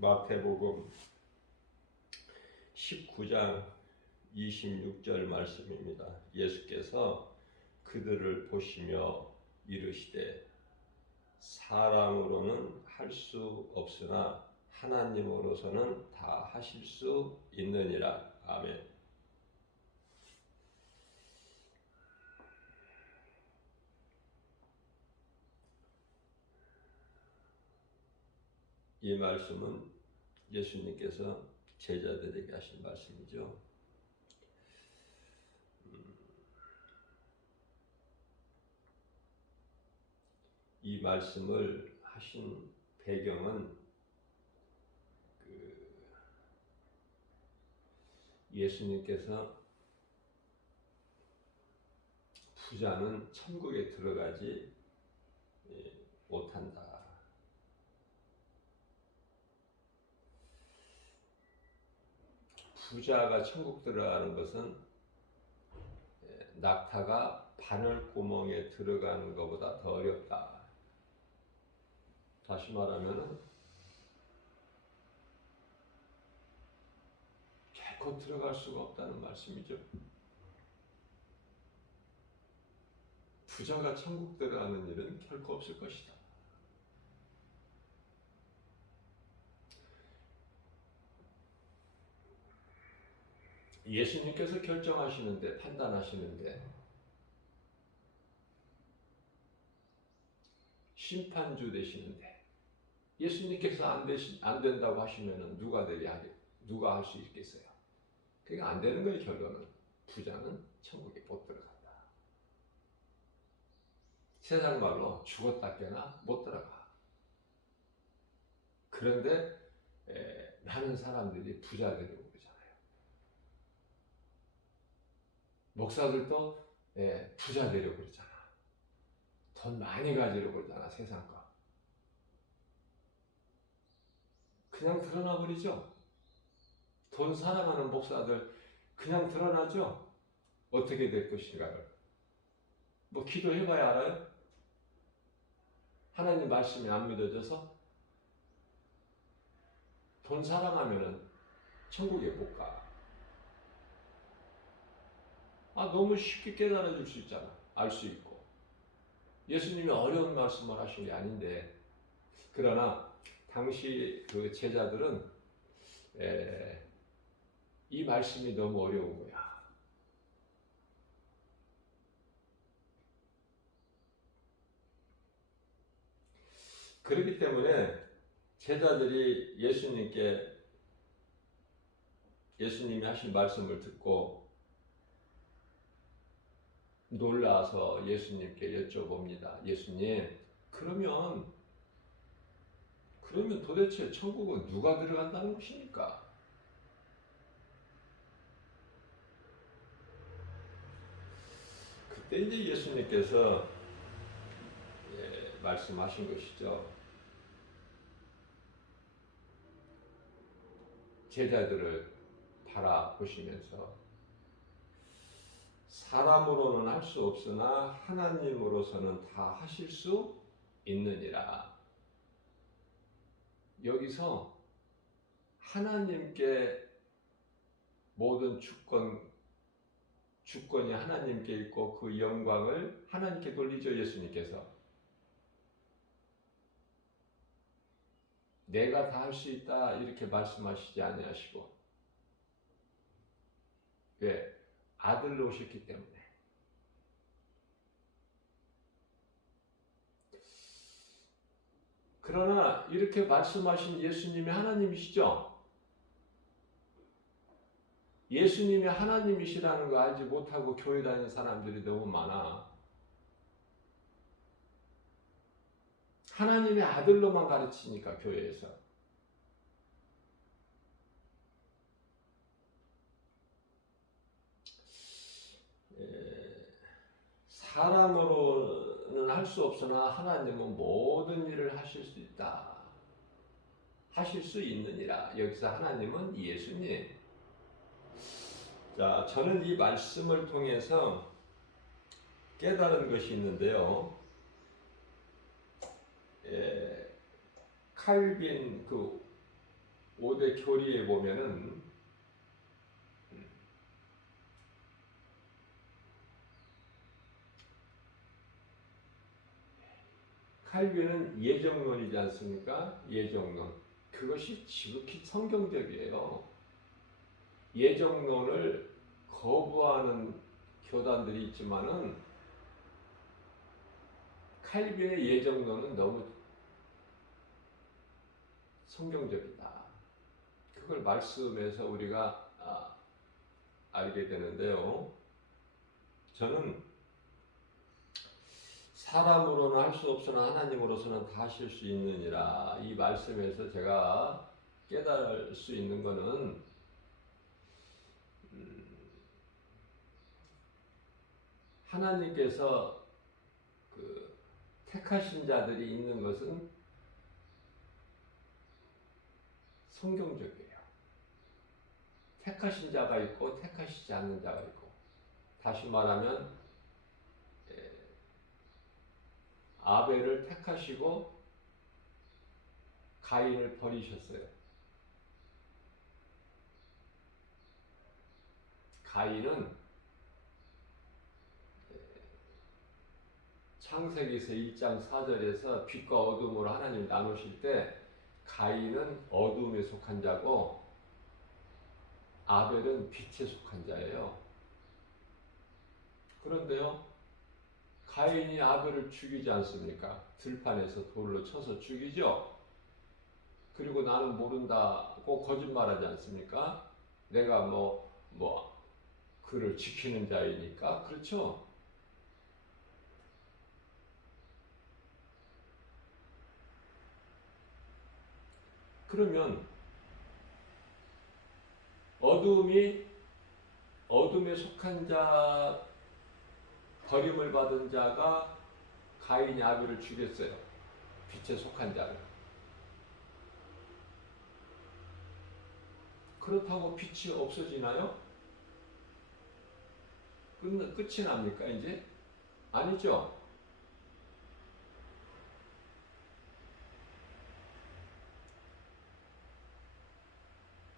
마태복음 19장 26절 말씀입니다. 예수께서 그들을 보시며 이르시되 사람으로는 할 수 없으나 하나님으로서는 다 하실 수 있느니라. 아멘. 이 말씀은 예수님께서 제자들에게 하신 말씀이죠. 이 말씀을 하신 배경은 예수님께서 부자는 천국에 들어가지 못한다. 부자가 천국 들어가는 것은 낙타가 바늘구멍에 들어가는 것보다 더 어렵다. 다시 말하면 결코 들어갈 수가 없다는 말씀이죠. 부자가 천국 들어가는 일은 결코 없을 것이다. 예수님께서 결정하시는데, 판단하시는데 심판주 되시는데 예수님께서 안 된다고 하시면 누가 할 수 있겠어요? 그게 안 되는 거예요. 결론은 부자는 천국에 못 들어간다. 세상 말로 죽었다 깨나 못 들어가. 그런데 많은 사람들이 부자 되려고 그러잖아요. 목사들도 부자 되려고 그러잖아. 돈 많이 가지려고 그러잖아. 세상 거. 그냥 드러나 버리죠. 돈 사랑하는 목사들 그냥 드러나죠. 어떻게 될 것인가를. 뭐 기도해봐야 알아요? 하나님 말씀이 안 믿어져서 돈 사랑하면은 천국에 못 가. 너무 쉽게 깨달아 줄 수 있잖아. 알 수 있고. 예수님이 어려운 말씀을 하신 게 아닌데, 그러나 당시 그 제자들은 이 말씀이 너무 어려운 거야. 그렇기 때문에 제자들이 예수님이 하신 말씀을 듣고 놀라서 예수님께 여쭤봅니다. 예수님, 그러면 도대체 천국은 누가 들어간다는 것입니까? 그때 이제 예수님께서 말씀하신 것이죠. 제자들을 바라보시면서 사람으로는 할 수 없으나 하나님으로서는 다 하실 수 있느니라. 여기서 하나님께 모든 주권이 하나님께 있고 그 영광을 하나님께 돌리죠. 예수님께서 내가 다 할 수 있다 이렇게 말씀하시지 아니하시고, 왜? 아들로 오셨기 때문에. 그러나 이렇게 말씀하신 예수님이 하나님이시죠? 예수님이 하나님이시라는 거 알지 못하고 교회 다니는 사람들이 너무 많아. 하나님의 아들로만 가르치니까 교회에서. 사람으로는 할 수 없으나 하나님은 모든 일을 하실 수 있다. 하실 수 있느니라. 여기서 하나님은 예수님. 자, 저는 이 말씀을 통해서 깨달은 것이 있는데요. 칼빈 5대 교리에 보면은 칼빈은 예정론이지 않습니까? 예정론. 그것이 지극히 성경적이에요. 예정론을 거부하는 교단들이 있지만은 칼빈의 예정론은 너무 성경적이다. 그걸 말씀에서 우리가 알게 되는데요. 저는 사람으로는 할 수 없으나 하나님으로서는 다 하실 수 있느니라. 이 말씀에서 제가 깨달을 수 있는 것은 하나님께서 그 택하신 자들이 있는 것은 성경적이에요. 택하신 자가 있고 택하시지 않는 자가 있고, 다시 말하면 아벨을 택하시고 가인을 버리셨어요. 가인은 창세기서 1장 4절에서 빛과 어둠으로 하나님 나누실 때 가인은 어둠에 속한 자고 아벨은 빛에 속한 자예요. 그런데요, 가인이 아벨을 죽이지 않습니까? 들판에서 돌로 쳐서 죽이죠. 그리고 나는 모른다고 거짓말하지 않습니까? 내가 그를 지키는 자이니까. 그렇죠? 그러면 어둠에 속한 자, 버림을 받은 자가 가인이 아벨을 죽였어요. 빛에 속한 자를. 그렇다고 빛이 없어지나요? 끝이 납니까 이제? 아니죠.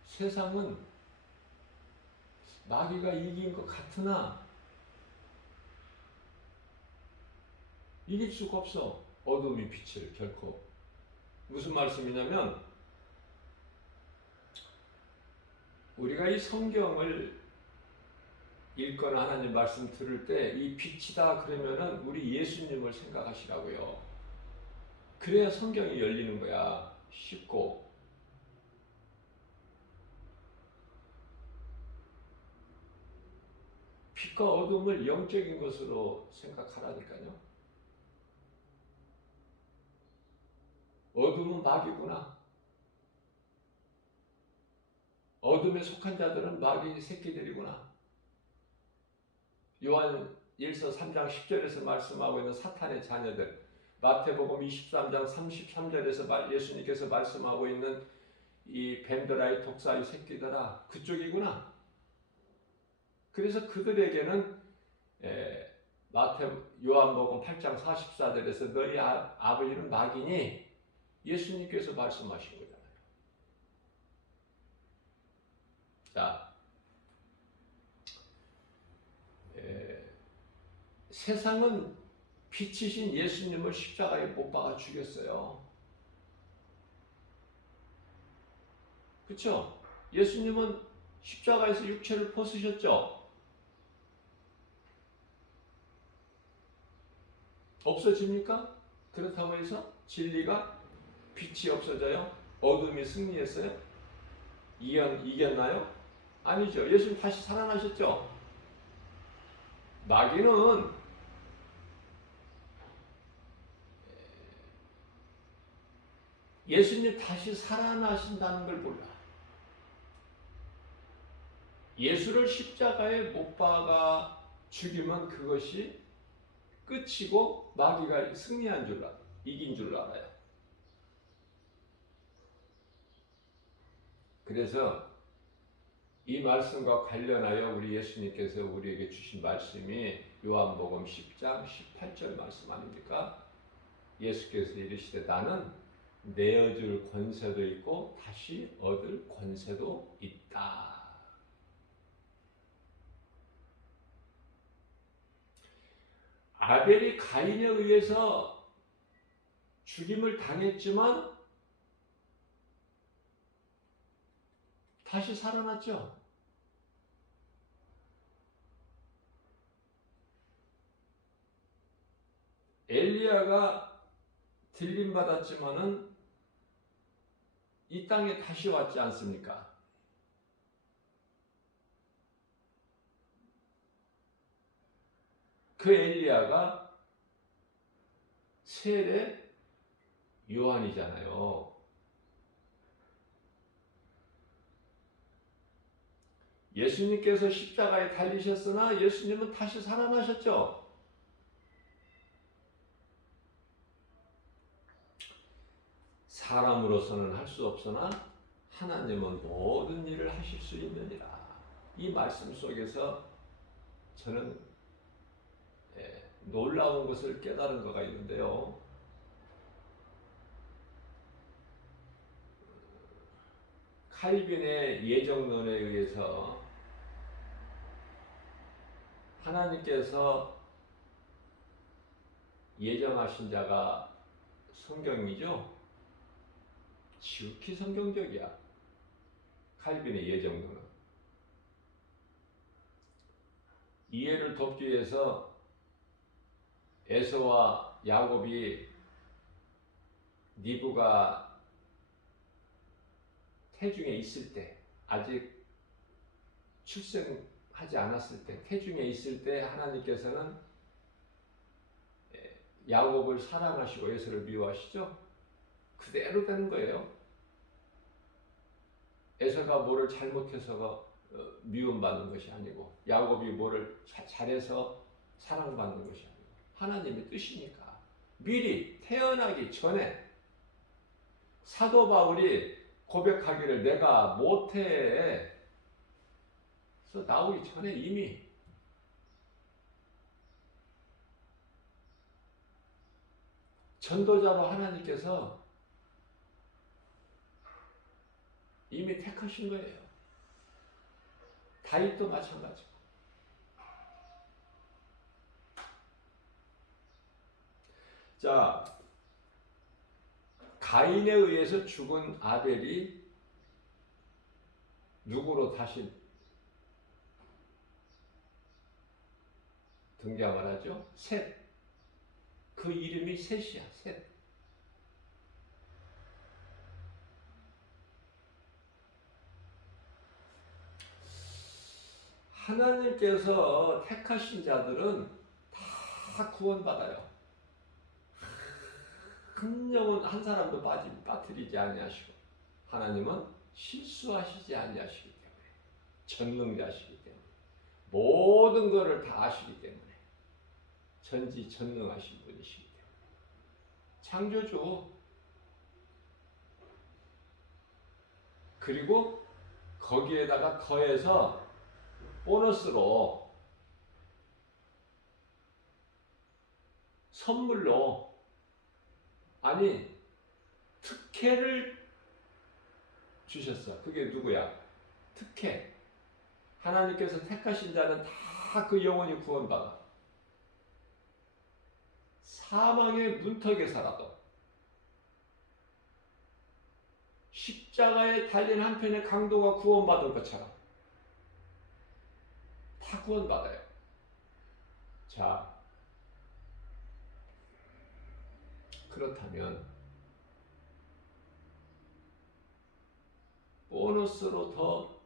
세상은 마귀가 이긴 것 같으나 이길 수가 없어. 어둠이 빛을 결코. 무슨 말씀이냐면 우리가 이 성경을 읽거나 하나님 말씀 들을 때 이 빛이다 그러면은 우리 예수님을 생각하시라고요. 그래야 성경이 열리는 거야. 쉽고. 빛과 어둠을 영적인 것으로 생각하라니까요. 어둠은 마귀구나. 어둠에 속한 자들은 마귀 새끼들이구나. 요한 1서 3장 10절에서 말씀하고 있는 사탄의 자녀들, 마태복음 23장 33절에서 예수님께서 말씀하고 있는 이 뱀들아의 독사의 새끼들아, 그쪽이구나. 그래서 그들에게는 요한복음 8장 44절에서 너희 아버지는 마귀니 예수님께서 말씀하신 거잖아요. 자, 세상은 빛이신 예수님을 십자가에 못 박아 죽였어요. 그렇죠? 예수님은 십자가에서 육체를 벗으셨죠? 없어집니까? 그렇다고 해서 진리가 빛이 없어져요? 어둠이 승리했어요? 이겼나요? 아니죠. 예수님 다시 살아나셨죠? 마귀는 예수님 다시 살아나신다는 걸 몰라. 예수를 십자가에 못 박아 죽이면 그것이 끝이고 마귀가 승리한 줄 알아요. 이긴 줄 알아요. 그래서 이 말씀과 관련하여 우리 예수님께서 우리에게 주신 말씀이 요한복음 10장 18절 말씀 아닙니까? 예수께서 이르시되 나는 내어줄 권세도 있고 다시 얻을 권세도 있다. 아벨이 가인에 의해서 죽임을 당했지만 다시 살아났죠. 엘리야가 들림받았지만은 이 땅에 다시 왔지 않습니까? 그 엘리야가 세례 요한이잖아요. 예수님께서 십자가에 달리셨으나 예수님은 다시 살아나셨죠. 사람으로서는 할 수 없으나 하나님은 모든 일을 하실 수 있느니라. 이 말씀 속에서 저는 놀라운 것을 깨달은 거가 있는데요. 칼빈의 예정론에 의해서 하나님께서 예정하신 자가 성경이죠. 지극히 성경적이야. 칼빈의 예정론은. 이해를 돕기 위해서 에서와 야곱이 니브가 태중에 있을 때, 아직 출생하지 않았을 때, 태중에 있을 때 하나님께서는 야곱을 사랑하시고 에서를 미워하시죠. 그대로 되는 거예요. 에서가 뭐를 잘못해서 미움받는 것이 아니고 야곱이 뭐를 잘해서 사랑받는 것이 아니고 하나님의 뜻이니까. 미리 태어나기 전에 사도 바울이 고백하기를 내가 모태에서 나오기 전에 이미 전도자로 하나님께서 이미 택하신 거예요. 다윗도 마찬가지고. 자, 가인에 의해서 죽은 아벨이 누구로 다시 등장을 하죠? 셋. 그 이름이 셋이야. 셋. 하나님께서 택하신 자들은 다 구원받아요. 한 영혼 한 사람도 빠뜨리지 아니하시고 하나님은 실수하시지 아니하시기 때문에 전능자시기 때문에 모든 것을 다 아시기 때문에 전지전능하신 분이시기 때문에 창조주. 그리고 거기에다가 더해서 보너스로 선물로 아니 특혜를 주셨어. 그게 누구야? 특혜. 하나님께서 택하신 자는 다 그 영혼이 구원받아. 사망의 문턱에 살아도 십자가에 달린 한편의 강도가 구원받은 것처럼 다 구원받아요. 자, 그렇다면 보너스로 더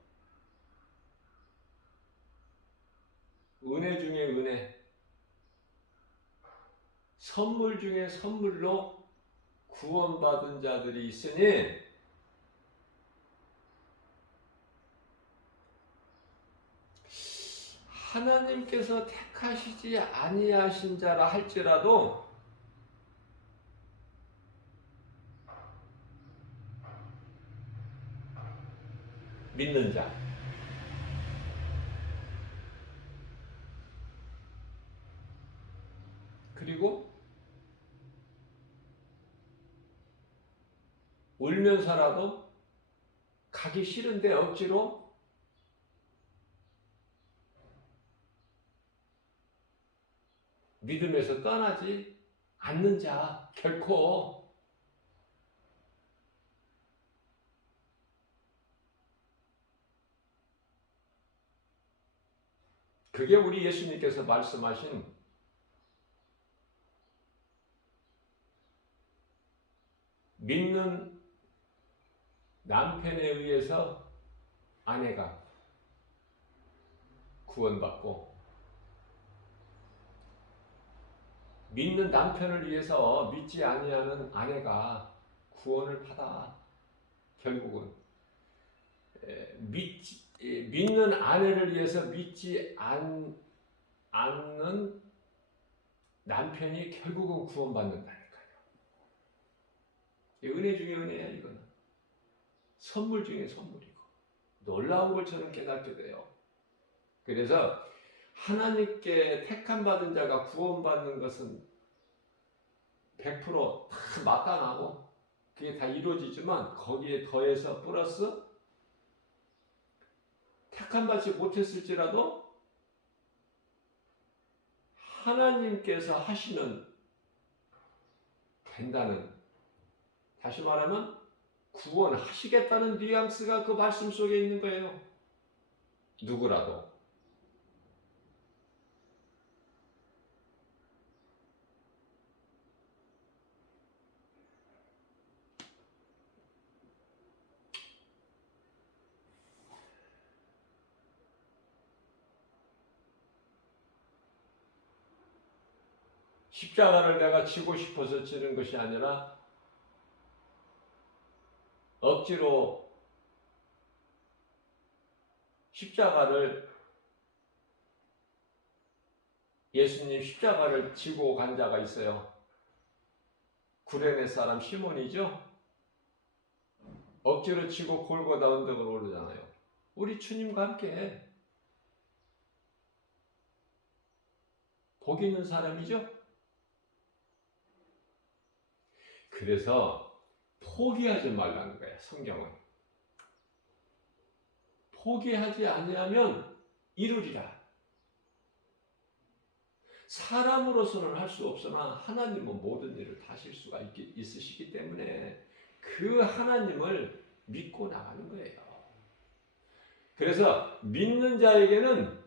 은혜 중에 은혜, 선물 중에 선물로 구원받은 자들이 있으니 하나님께서 택하시지 아니하신 자라 할지라도 믿는 자, 그리고 울면서라도 가기 싫은데 억지로 믿음에서 떠나지 않는 자 결코 그게 우리 예수님께서 말씀하신 믿는 남편에 의해서 아내가 구원받고 믿는 남편을 위해서 믿지 아니하는 아내가 구원을 받아 결국은 믿는 아내를 위해서 믿지 않는 남편이 결국은 구원받는다니까요. 은혜 중에 은혜야. 이거는 선물 중에 선물이고 놀라운 걸 저는 깨닫게 돼요. 그래서 하나님께 택함받은 자가 구원받는 것은 100%다 마땅하고 그게 다 이루어지지만 거기에 더해서 플러스 택함받지 못했을지라도 하나님께서 하시는 된다는, 다시 말하면 구원하시겠다는 뉘앙스가 그 말씀 속에 있는 거예요. 누구라도. 십자가를 내가 지고 싶어서 지는 것이 아니라 억지로 십자가를, 예수님 십자가를 지고 간 자가 있어요. 구레네 사람 시몬이죠. 억지로 지고 골고다 언덕을 오르잖아요. 우리 주님과 함께 복 있는 사람이죠. 그래서 포기하지 말라는 거예요. 성경은 포기하지 아니하면 이루리라. 사람으로서는 할 수 없으나 하나님은 모든 일을 다 하실 수가 있으시기 때문에 그 하나님을 믿고 나가는 거예요. 그래서 믿는 자에게는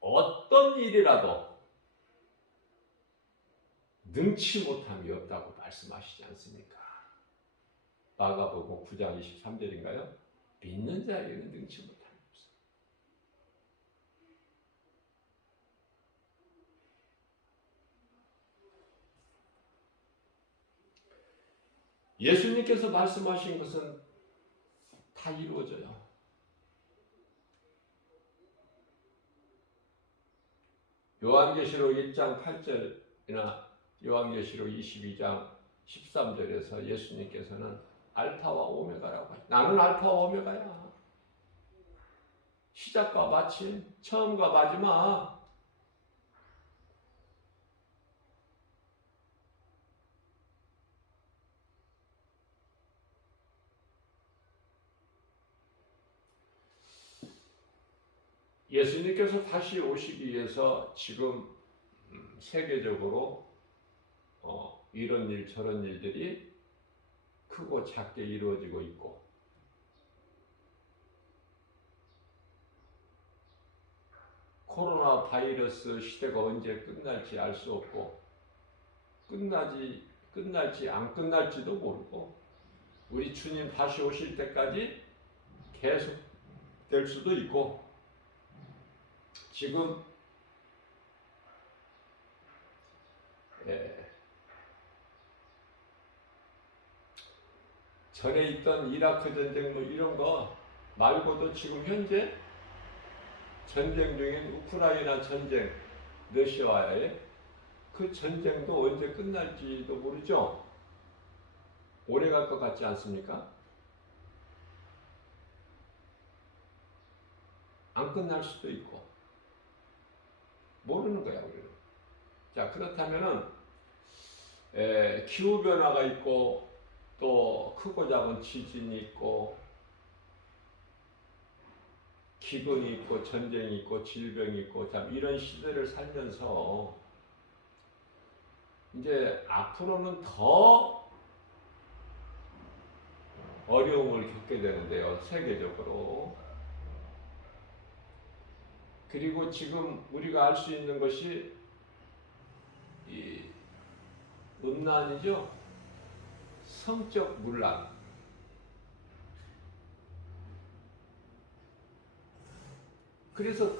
어떤 일이라도 능치 못함이 없다고 말씀하시지 않습니까? 마가복음 9장 23절인가요? 믿는 자에게는 능치 못함이 없어. 예수님께서 말씀하신 것은 다 이루어져요. 요한계시록 1장 8절이나 요한계시록 22장 13절에서 예수님께서는 알파와 오메가라고 하죠. 나는 알파와 오메가야. 시작과 마침, 처음과 마지막. 예수님께서 다시 오시기 위해서 지금 세계적으로 이런 일 저런 일들이 크고 작게 이루어지고 있고, 코로나 바이러스 시대가 언제 끝날지 알 수 없고, 끝날지 안 끝날지도 모르고, 우리 주님 다시 오실 때까지 계속 될 수도 있고, 지금 전에 있던 이라크 전쟁 뭐 이런 거 말고도 지금 현재 전쟁 중인 우크라이나 전쟁, 러시아와의 그 전쟁도 언제 끝날지도 모르죠. 오래 갈 것 같지 않습니까? 안 끝날 수도 있고 모르는 거야 우리는. 자, 그렇다면은 기후 변화가 있고 또 크고 작은 지진이 있고 기근이 있고 전쟁이 있고 질병이 있고 참 이런 시대를 살면서 이제 앞으로는 더 어려움을 겪게 되는데요, 세계적으로. 그리고 지금 우리가 알 수 있는 것이 이 음란이죠. 성적 문란. 그래서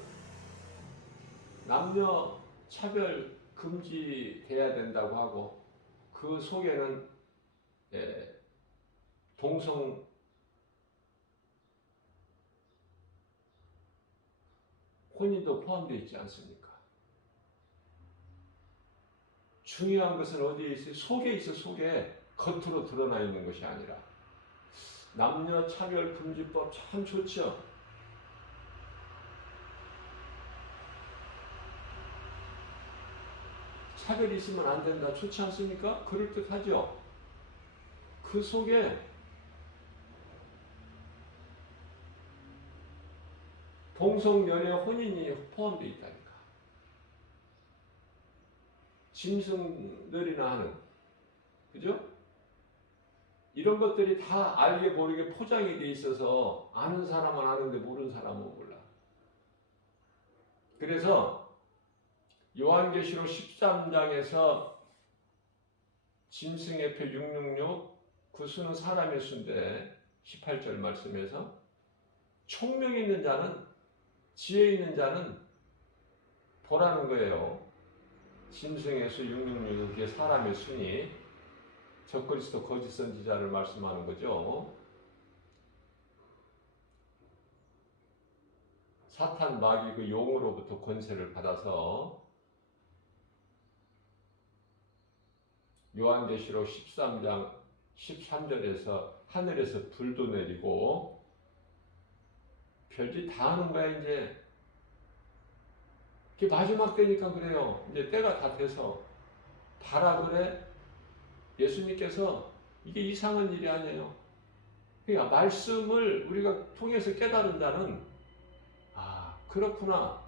남녀 차별 금지돼야 된다고 하고 그 속에는 동성 혼인도 포함되어 있지 않습니까? 중요한 것은 어디에 있어요? 속에 있어. 속에. 겉으로 드러나 있는 것이 아니라. 남녀 차별 금지법 참 좋죠. 차별이 있으면 안 된다. 좋지 않습니까? 그럴듯하죠. 그 속에 동성연애 혼인이 포함되어 있다니까. 짐승들이나 하는, 그죠? 이런 것들이 다 알게 모르게 포장이 돼 있어서 아는 사람은 아는데 모르는 사람은 몰라. 그래서 요한계시록 13장에서 짐승의 표 666, 그 수는 사람의 수인데 18절 말씀에서 총명 있는 자는, 지혜 있는 자는 보라는 거예요. 짐승의 수 666, 그게 사람의 수니 적그리스도 거짓 선지자를 말씀하는 거죠. 사탄 마귀 그 용으로부터 권세를 받아서 요한계시록 13장 13절에서 하늘에서 불도 내리고 별짓 다 하는 거야. 이제 그게 마지막 때니까 그래요. 이제 때가 다 돼서 봐라 그래. 예수님께서 이게 이상한 일이 아니에요. 그러니까 말씀을 우리가 통해서 깨달은 자는 그렇구나.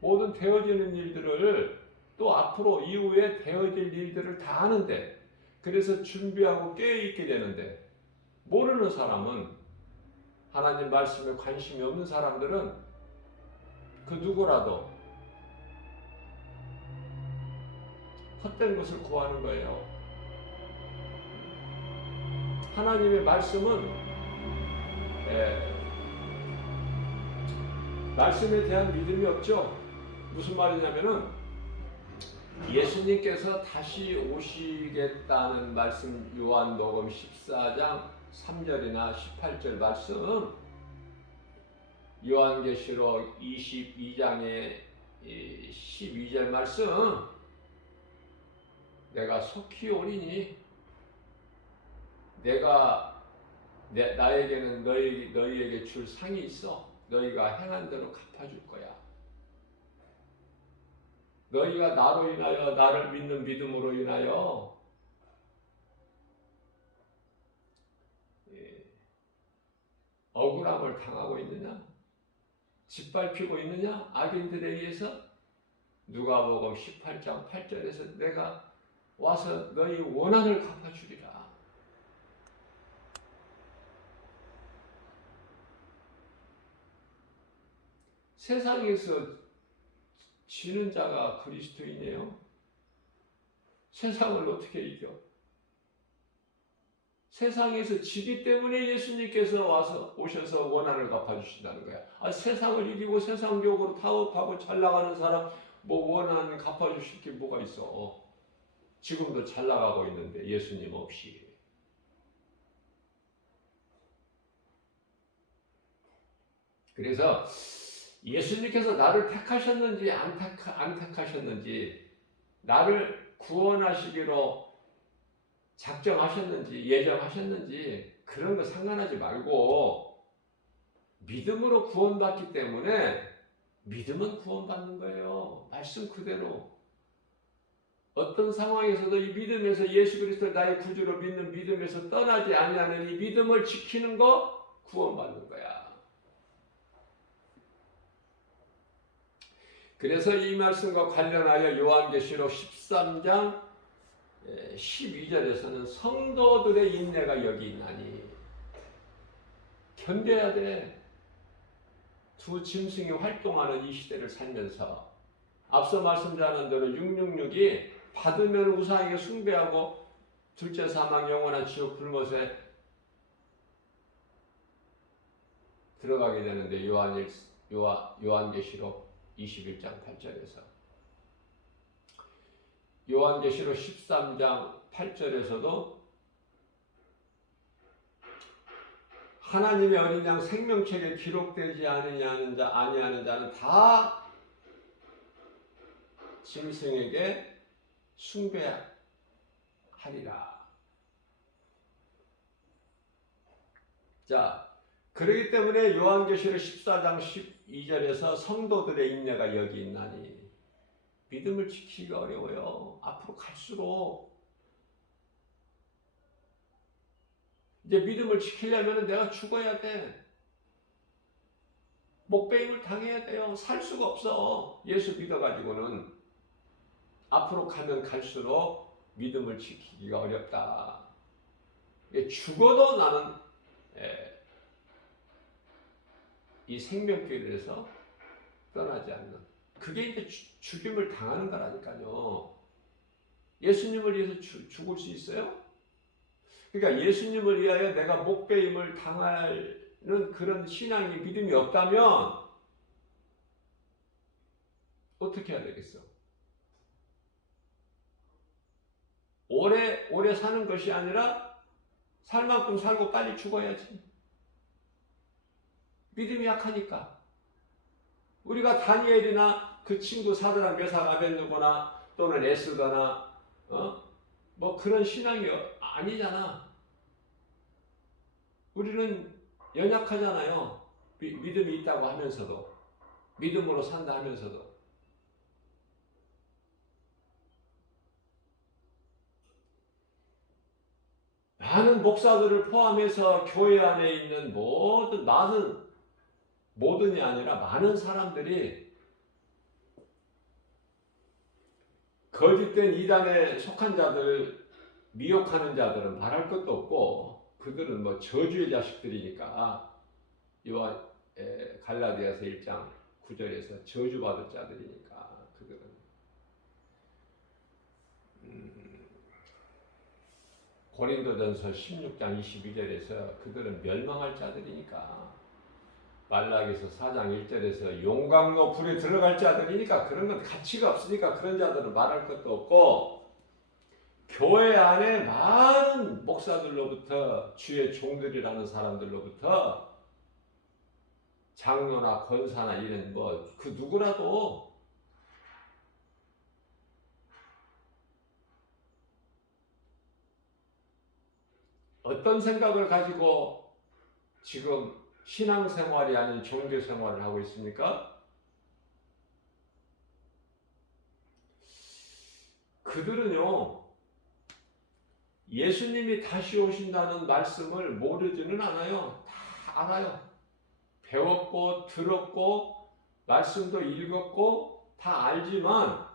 모든 되어지는 일들을 또 앞으로 이후에 되어질 일들을 다 아는데, 그래서 준비하고 깨어있게 되는데, 모르는 사람은, 하나님 말씀에 관심이 없는 사람들은 그 누구라도 헛된 것을 구하는 거예요. 하나님의 말씀은 말씀에 대한 믿음이 없죠. 무슨 말이냐면은 예수님께서 다시 오시겠다는 말씀, 요한복음 14장 3절이나 18절 말씀, 요한계시록 22장의 12절 말씀, 내가 속히 오리니 내가 나에게는 너희에게 줄 상이 있어. 너희가 행한 대로 갚아줄 거야. 너희가 나로 인하여, 나를 믿는 믿음으로 인하여 억울함을 당하고 있느냐? 짓밟히고 있느냐? 악인들에 의해서? 누가복음 18장 8절에서 내가 와서 너희 원한을 갚아주리라. 세상에서 지는 자가 그리스도인이에요. 세상을 어떻게 이겨? 세상에서 지기 때문에 예수님께서 오셔서 원한을 갚아주신다는 거야. 세상을 이기고 세상적으로 타협하고 잘 나가는 사람 뭐 원한 갚아주실 게 뭐가 있어? 지금도 잘 나가고 있는데 예수님 없이. 그래서 예수님께서 나를 택하셨는지 안 택하셨는지, 나를 구원하시기로 작정하셨는지 예정하셨는지 그런 거 상관하지 말고 믿음으로 구원받기 때문에, 믿음은 구원받는 거예요. 말씀 그대로. 어떤 상황에서도 이 믿음에서 예수 그리스도를 나의 구주로 믿는 믿음에서 떠나지 아니하는 이 믿음을 지키는 거 구원받는 거야. 그래서 이 말씀과 관련하여 요한계시록 13장 12절에서는 성도들의 인내가 여기 있나니 견뎌야 돼. 두 짐승이 활동하는 이 시대를 살면서 앞서 말씀드린 대로 666이 받으면 우상에게 숭배하고 둘째 사망 영원한 지옥 불못에 들어가게 되는데 요한계시록 21장 8절에서 요한계시록 13장 8절에서도 하나님의 어린 양 생명책에 기록되지 아니하는 자는 다 짐승에게 숭배하리라. 자, 그렇기 때문에 요한계시록 14장 12절에서 성도들의 인내가 여기 있나니 믿음을 지키기가 어려워요. 앞으로 갈수록 이제 믿음을 지키려면 내가 죽어야 돼. 목배임을 당해야 돼요. 살 수가 없어. 예수 믿어가지고는 앞으로 가면 갈수록 믿음을 지키기가 어렵다. 죽어도 나는 이 생명길에서 떠나지 않는, 그게 이제 죽임을 당하는 거라니까요. 예수님을 위해서 죽을 수 있어요? 그러니까 예수님을 위하여 내가 목배임을 당하는 그런 신앙이 믿음이 없다면 어떻게 해야 되겠어? 오래 사는 것이 아니라 살 만큼 살고 빨리 죽어야지. 믿음이 약하니까. 우리가 다니엘이나 그 친구 사드락 메삭 아벳느고나 또는 에스더나 뭐 그런 신앙이 아니잖아. 우리는 연약하잖아요. 믿음이 있다고 하면서도, 믿음으로 산다 하면서도. 많은 목사들을 포함해서 교회 안에 있는 모든이 아니라 많은 사람들이 거짓된 이단에 속한 자들, 미혹하는 자들은 말할 것도 없고, 그들은 뭐 저주의 자식들이니까, 갈라디아서 1장 9절에서 저주받을 자들이니까, 그들은 고린도전서 16장 22절에서 그들은 멸망할 자들이니까, 말라기서 4장 1절에서 용광로 불에 들어갈 자들이니까, 그런 건 가치가 없으니까 그런 자들은 말할 것도 없고, 교회 안에 많은 목사들로부터, 주의 종들이라는 사람들로부터 장로나 권사나 이런 그 누구라도 어떤 생각을 가지고 지금 신앙생활이 아닌 종교생활을 하고 있습니까? 그들은요, 예수님이 다시 오신다는 말씀을 모르지는 않아요. 다 알아요. 배웠고 들었고 말씀도 읽었고 다 알지만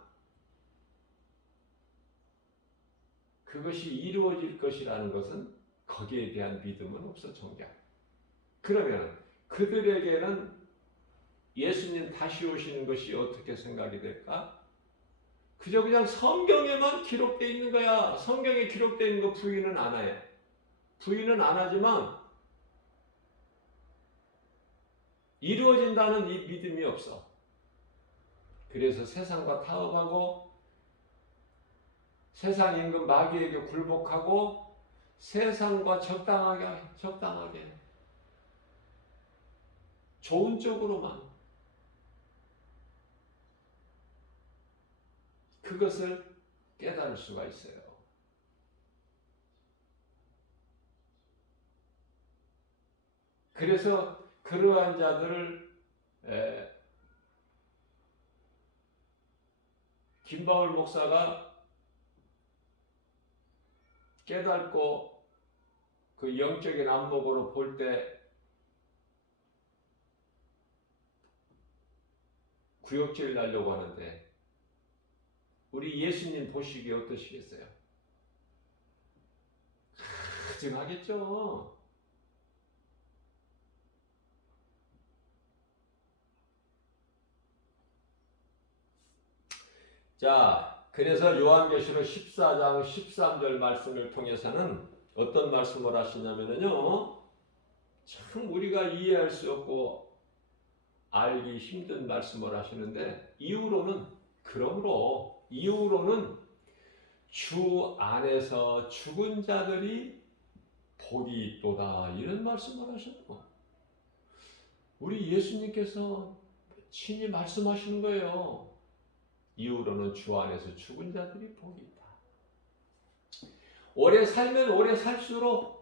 그것이 이루어질 것이라는 것은 거기에 대한 믿음은 없어, 정작. 그러면 그들에게는 예수님 다시 오시는 것이 어떻게 생각이 될까? 그저 그냥 성경에만 기록되어 있는 거야. 성경에 기록되어 있는 거 부인은 안 해. 부인은 안 하지만 이루어진다는 이 믿음이 없어. 그래서 세상과 타협하고 세상 임금 마귀에게 굴복하고 세상과 적당하게 좋은 쪽으로만 그것을 깨달을 수가 있어요. 그래서 그러한 자들을 김바울 목사가 깨닫고 그 영적인 안목으로 볼 때 구역질 나려고 하는데 우리 예수님 보시기에 어떠시겠어요? 가증하겠죠. 자, 그래서 요한계시록 14장 13절 말씀을 통해서는 어떤 말씀을 하시냐면요, 참 우리가 이해할 수 없고 알기 힘든 말씀을 하시는데, 이후로는 주 안에서 죽은 자들이 복이 있도다, 이런 말씀을 하시는 거. 우리 예수님께서 친히 말씀하시는 거예요. 이후로는 주 안에서 죽은 자들이 복이 있다. 오래 살면 오래 살수록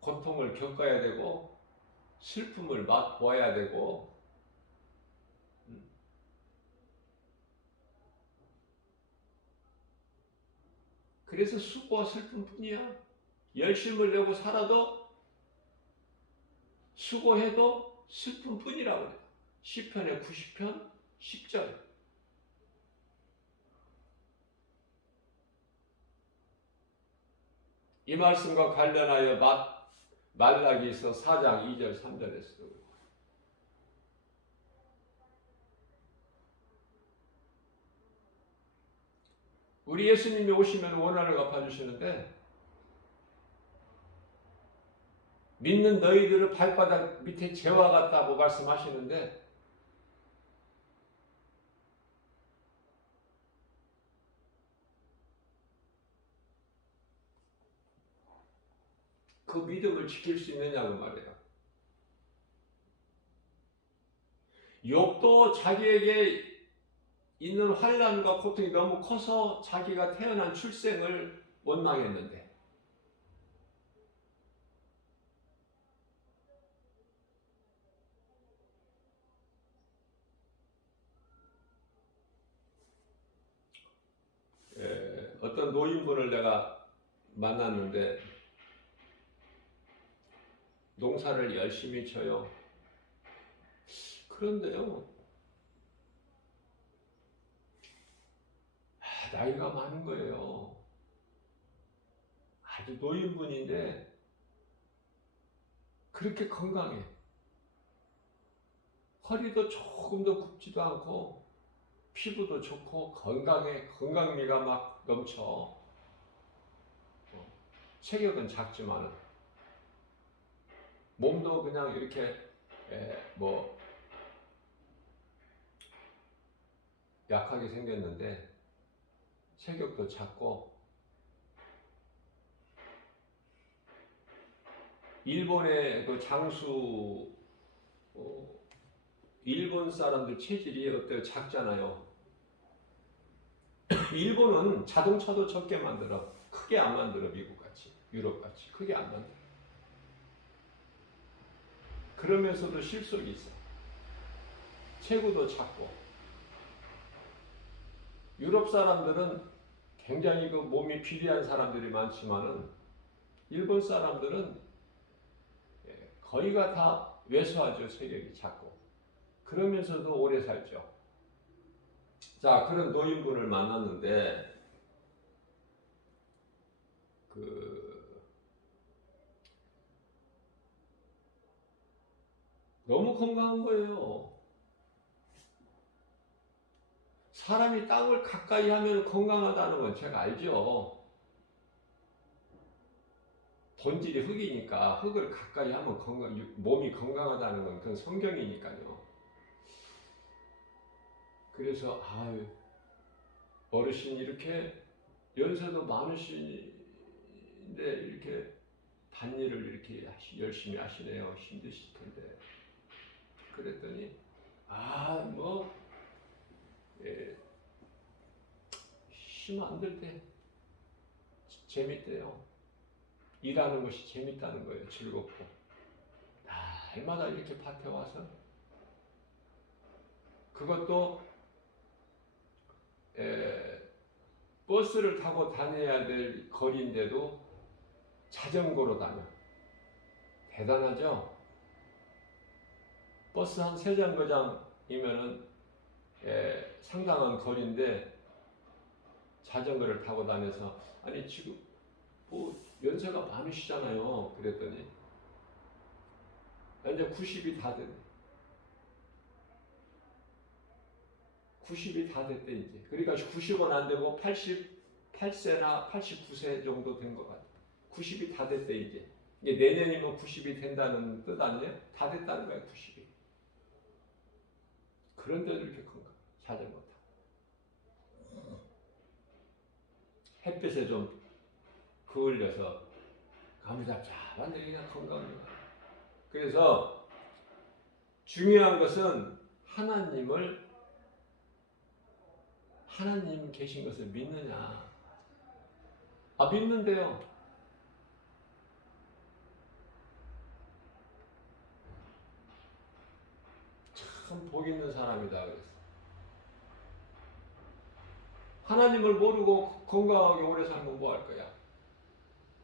고통을 겪어야 되고 슬픔을 맛보아야 되고, 그래서 수고와 슬픔뿐이야. 열심을 내고 살아도 수고해도 슬픔뿐이라고 그래요. 시편의 90편 10절. 이 말씀과 관련하여 말라기서 4장 2절 3절에서 우리 예수님이 오시면 원한을 갚아주시는데, 믿는 너희들을 발바닥 밑에 재와 같다고 말씀하시는데, 그 믿음을 지킬 수 있느냐고 말이에요. 욥도 자기에게 있는 환난과 고통이 너무 커서 자기가 태어난 출생을 원망했는데, 어떤 노인분을 내가 만났는데 농사를 열심히 쳐요. 그런데요, 나이가 많은 거예요. 아주 노인분인데 그렇게 건강해. 허리도 조금 더 굽지도 않고 피부도 좋고 건강해. 건강미가 막 넘쳐. 체격은 작지만 몸도 그냥 이렇게 약하게 생겼는데 체격도 작고, 일본의 그 장수, 일본 사람들 체질이 어때요? 작잖아요. 일본은 자동차도 적게 만들어. 크게 안 만들어. 미국같이, 유럽같이 크게 안 만들어. 그러면서도 실속이 있어. 체구도 작고. 유럽 사람들은 굉장히 그 몸이 비리한 사람들이 많지만은 일본 사람들은 거의가 다 왜소하죠. 체격이 작고. 그러면서도 오래 살죠. 자, 그런 노인분을 만났는데 너무 건강한 거예요. 사람이 땅을 가까이 하면 건강하다는 건 제가 알죠. 본질이 흙이니까 흙을 가까이 하면 몸이 건강하다는 건 그건 성경이니까요. 그래서 어르신이 이렇게 연세도 많으신데 이렇게 밭일을 이렇게 열심히 하시네요. 힘드실 텐데. 그랬더니 힘 안 들 때 재밌대요. 일하는 것이 재밌다는 거예요. 즐겁고. 날마다 이렇게 밭에 와서, 그것도 버스를 타고 다녀야 될 거리인데도 자전거로 다녀. 대단하죠? 버스 한 3정거장이면은 상당한 거리인데 자전거를 타고 다녀서, 아니 지금 뭐 연세가 많으시잖아요. 그랬더니 이제 90이 다 됐네. 90이 다 됐대 이제. 그러니까 90은 안 되고 88세나 89세 정도 된 것 같아. 90이 다 됐대 이제. 이게 내년이면 90이 된다는 뜻 아니에요? 다 됐다는 거야 90이. 그런데도 이렇게 건강. 자전거 타고. 햇빛에 좀 그을려서 가무잡잡한데 그냥 건강해. 그래서 중요한 것은 하나님 계신 것을 믿느냐. 믿는데요. 참 복 있는 사람이다 그랬어. 하나님을 모르고 건강하게 오래 살면 뭐 할 거야?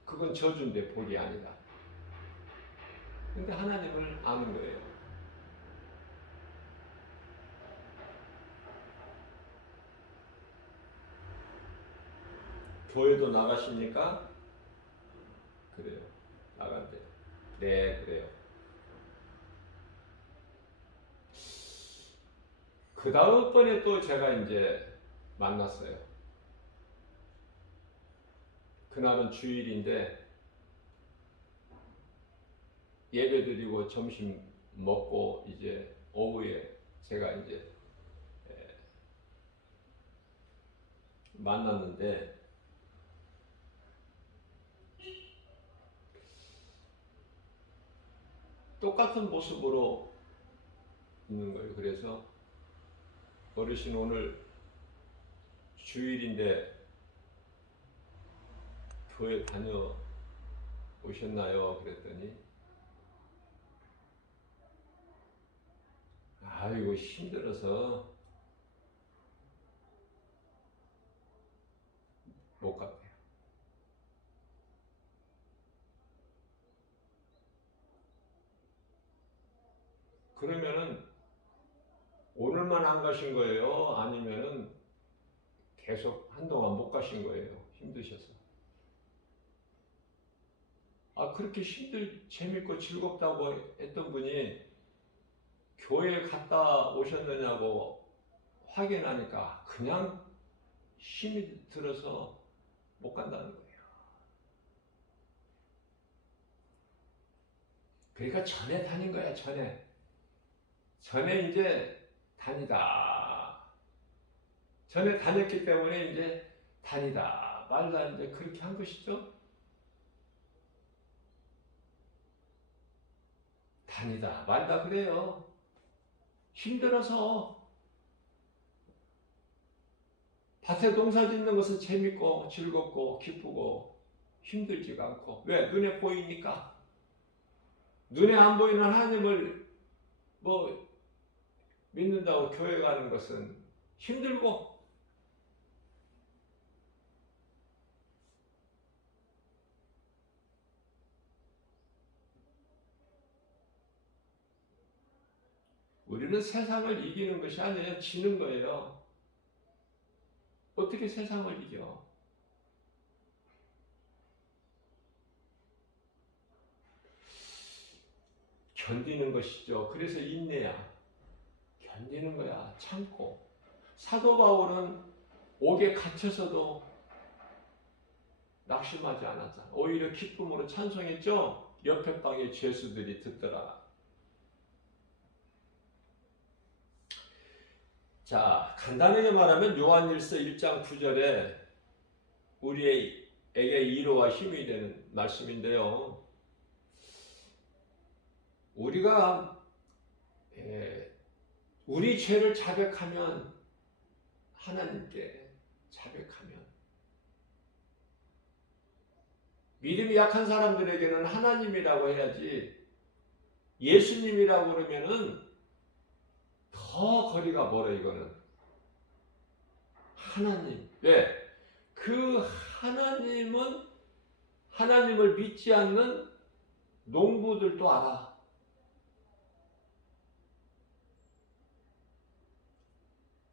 그건 저주인데 복이 아니다. 근데 하나님을 아는 거예요. 교회도 나가십니까? 그래요. 나간대. 네, 그래요. 그 다음번에 또 제가 이제 만났어요. 그날은 주일인데 예배 드리고 점심 먹고 이제 오후에 제가 이제 만났는데 똑같은 모습으로 있는 거예요. 그래서 어르신 오늘 주일인데 교회 다녀오셨나요? 그랬더니 아이고 힘들어서 못 갔대요. 그러면은 오늘만 안 가신 거예요? 아니면은 계속 한동안 못 가신 거예요? 힘드셔서. 그렇게 재밌고 즐겁다고 했던 분이 교회 갔다 오셨느냐고 확인하니까 그냥 힘이 들어서 못 간다는 거예요. 그러니까 전에 다닌 거야, 전에. 전에 이제 다니다. 전에 다녔기 때문에 이제 다니다 말다 이제 그렇게 한 것이죠. 다니다 말다 그래요. 힘들어서. 밭에 농사 짓는 것은 재밌고 즐겁고 기쁘고 힘들지가 않고. 왜? 눈에 보이니까. 눈에 안 보이는 하나님을 믿는다고 교회 가는 것은 힘들고. 우리는 세상을 이기는 것이 아니라 지는 거예요. 어떻게 세상을 이겨? 견디는 것이죠. 그래서 인내야. 견디는 거야. 참고. 사도 바울은 옥에 갇혀서도 낙심하지 않았잖아. 오히려 기쁨으로 찬송했죠. 옆에 방의 죄수들이 듣더라. 자, 간단하게 말하면 요한일서 1장 9절에 우리에게 위로와 힘이 되는 말씀인데요. 우리가 우리 죄를 자백하면, 하나님께 자백하면, 믿음이 약한 사람들에게는 하나님이라고 해야지 예수님이라고 그러면은 더 거리가 멀어. 이거는 하나님. 왜? 그 하나님은 하나님을 믿지 않는 농부들도 알아.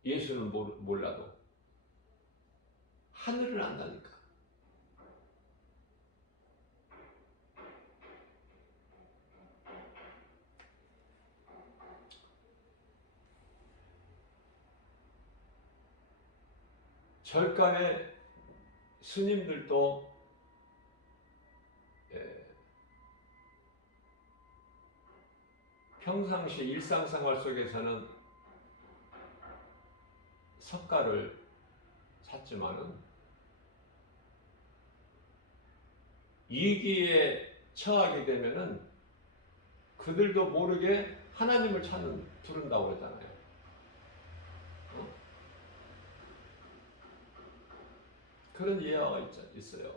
예수는 몰라도 하늘을 안다니까. 절간에 스님들도 평상시 일상생활 속에서는 석가를 찾지만은 위기에 처하게 되면은 그들도 모르게 하나님을 부른다고 그러잖아요. 그런 예화가 있어요.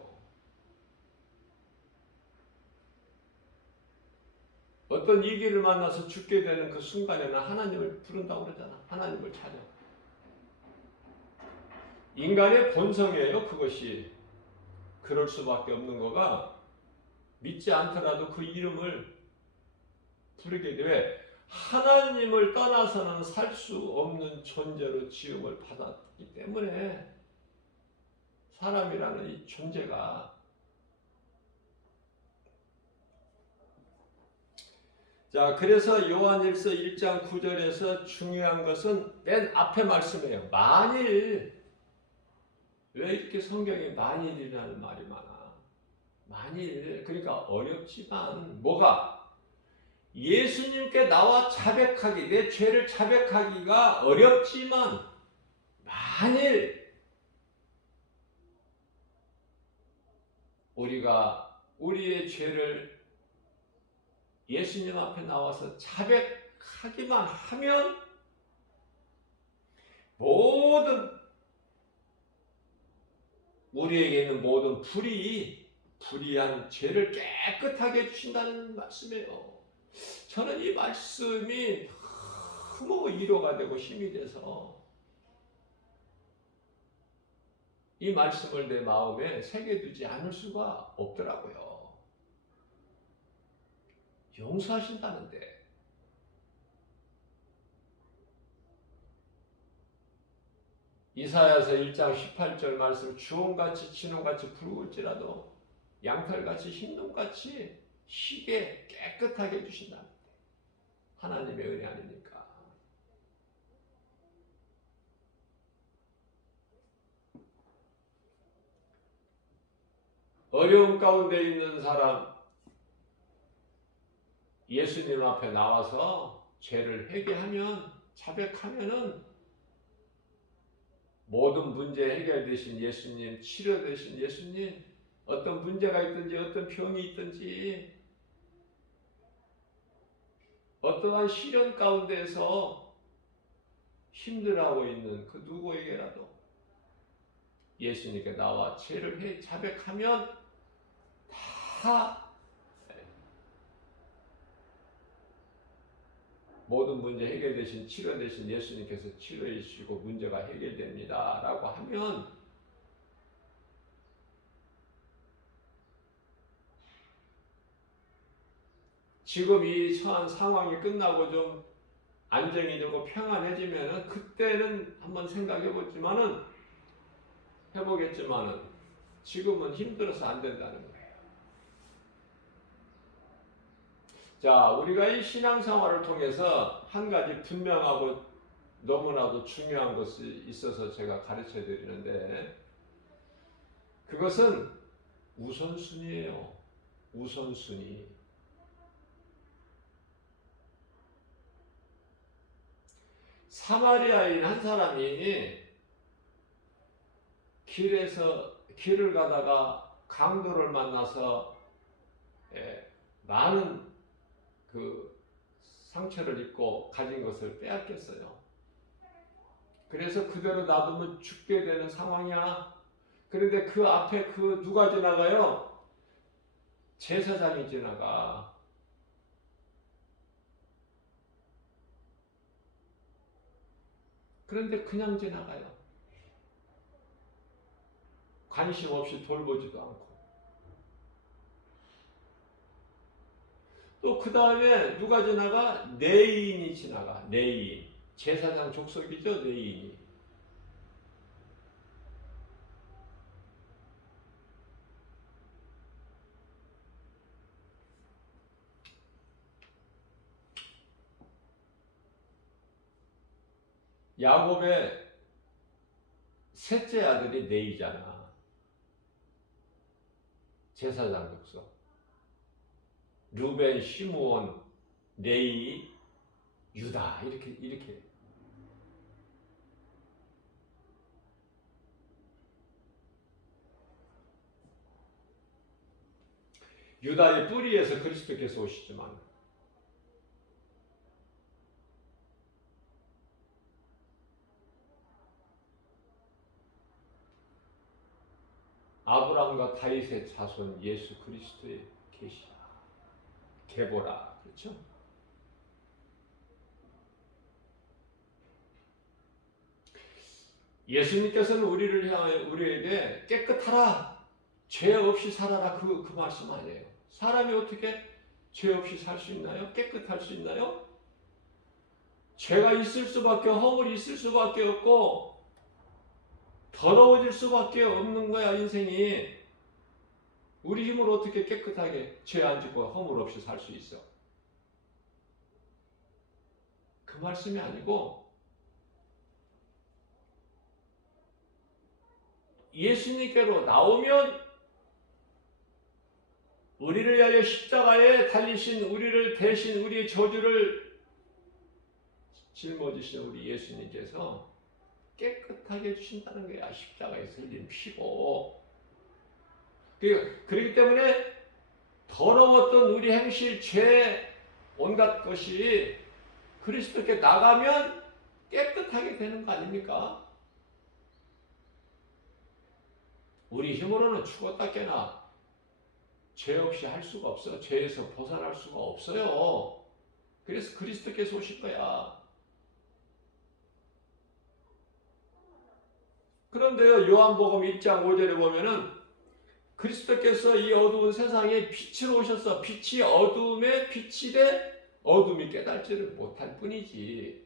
어떤 위기를 만나서 죽게 되는 그 순간에는 하나님을 부른다고 그러잖아. 하나님을 찾아. 인간의 본성이에요, 그것이. 그럴 수밖에 없는 거가 믿지 않더라도 그 이름을 부르게 돼. 하나님을 떠나서는 살 수 없는 존재로 지음을 받았기 때문에 사람이라는 이 존재가 자, 그래서 요한일서 1장 9절에서 중요한 것은 맨 앞에 말씀이에요. 만일 왜 이렇게 성경에 만일이라는 말이 많아? 만일 그러니까 어렵지만 뭐가? 예수님께 나와 자백하기 내 죄를 자백하기가 어렵지만 만일 우리가 우리의 죄를 예수님 앞에 나와서 자백하기만 하면 모든 우리에게 있는 모든 불의한 죄를 깨끗하게 해주신다는 말씀이에요. 저는 이 말씀이 너무 위로가 되고 힘이 돼서 이 말씀을 내 마음에 새겨두지 않을 수가 없더라고요. 용서하신다는데 이사야서 1장 18절 말씀 주홍같이 진홍같이 붉을지라도 양털같이 흰눈같이 희게 깨끗하게 해주신다는데 하나님의 은혜 아닙니까? 어려움 가운데 있는 사람 예수님 앞에 나와서 죄를 회개하면 자백하면은 모든 문제 해결되신 예수님, 치료되신 예수님, 어떤 문제가 있든지 어떤 병이 있든지 어떠한 시련 가운데에서 힘들어하고 있는 그 누구에게라도 예수님께 나와 죄를 자백하면 다 모든 문제 해결되신 치료되신 예수님께서 치료해 주시고 문제가 해결됩니다 라고 하면 지금 이 처한 상황이 끝나고 좀 안정이 되고 평안해지면은 그때는 한번 해보겠지만은 지금은 힘들어서 안 된다는 거예요. 자, 우리가 이 신앙생활을 통해서 한 가지 분명하고 너무나도 중요한 것이 있어서 제가 가르쳐 드리는데 그것은 우선순위예요. 우선순위. 사마리아인 한 사람이 길을 가다가 강도를 만나서 많은 그 상처를 입고 가진 것을 빼앗겼어요. 그래서 그대로 놔두면 죽게 되는 상황이야. 그런데 그 앞에 누가 지나가요? 제사장이 지나가. 그런데 그냥 지나가요. 관심 없이 돌보지도 않고. 또 그 다음에 누가 지나가? 내인이 지나가. 내인. 제사장 족속이죠, 내인이. 야곱의 셋째 아들이 네이잖아. 제사장 족속. 루벤, 시므온, 네이, 유다 이렇게. 유다의 뿌리에서 그리스도께서 오시지만 아브라함과 다윗의 자손 예수 그리스도의 계시라, 계보라, 그렇죠? 예수님께서는 우리를 향해 우리에게 깨끗하라, 죄 없이 살아라 그 말씀 아니에요. 사람이 어떻게 죄 없이 살 수 있나요? 깨끗할 수 있나요? 죄가 있을 수밖에, 허물이 있을 수밖에 없고 더러워질 수밖에 없는 거야, 인생이. 우리 힘으로 어떻게 깨끗하게 죄 안 짓고 허물 없이 살 수 있어? 그 말씀이 아니고 예수님께로 나오면 우리를 위하여 십자가에 달리신, 우리를 대신 우리의 저주를 짊어지신 우리 예수님께서 깨끗하게 해주신다는 거야. 십자가에서 흘린 피고. 그렇기 때문에 더러웠던 우리 행실, 죄, 온갖 것이 그리스도께 나가면 깨끗하게 되는 거 아닙니까? 우리 힘으로는 죽었다 깨나 죄 없이 할 수가 없어. 죄에서 벗어날 수가 없어요. 그래서 그리스도께서 오실 거야. 그런데요, 요한복음 1장 5절에 보면은 그리스도께서 이 어두운 세상에 빛으로 오셔서 빛이 어둠에 빛이 돼 어둠이 깨달지를 못할 뿐이지.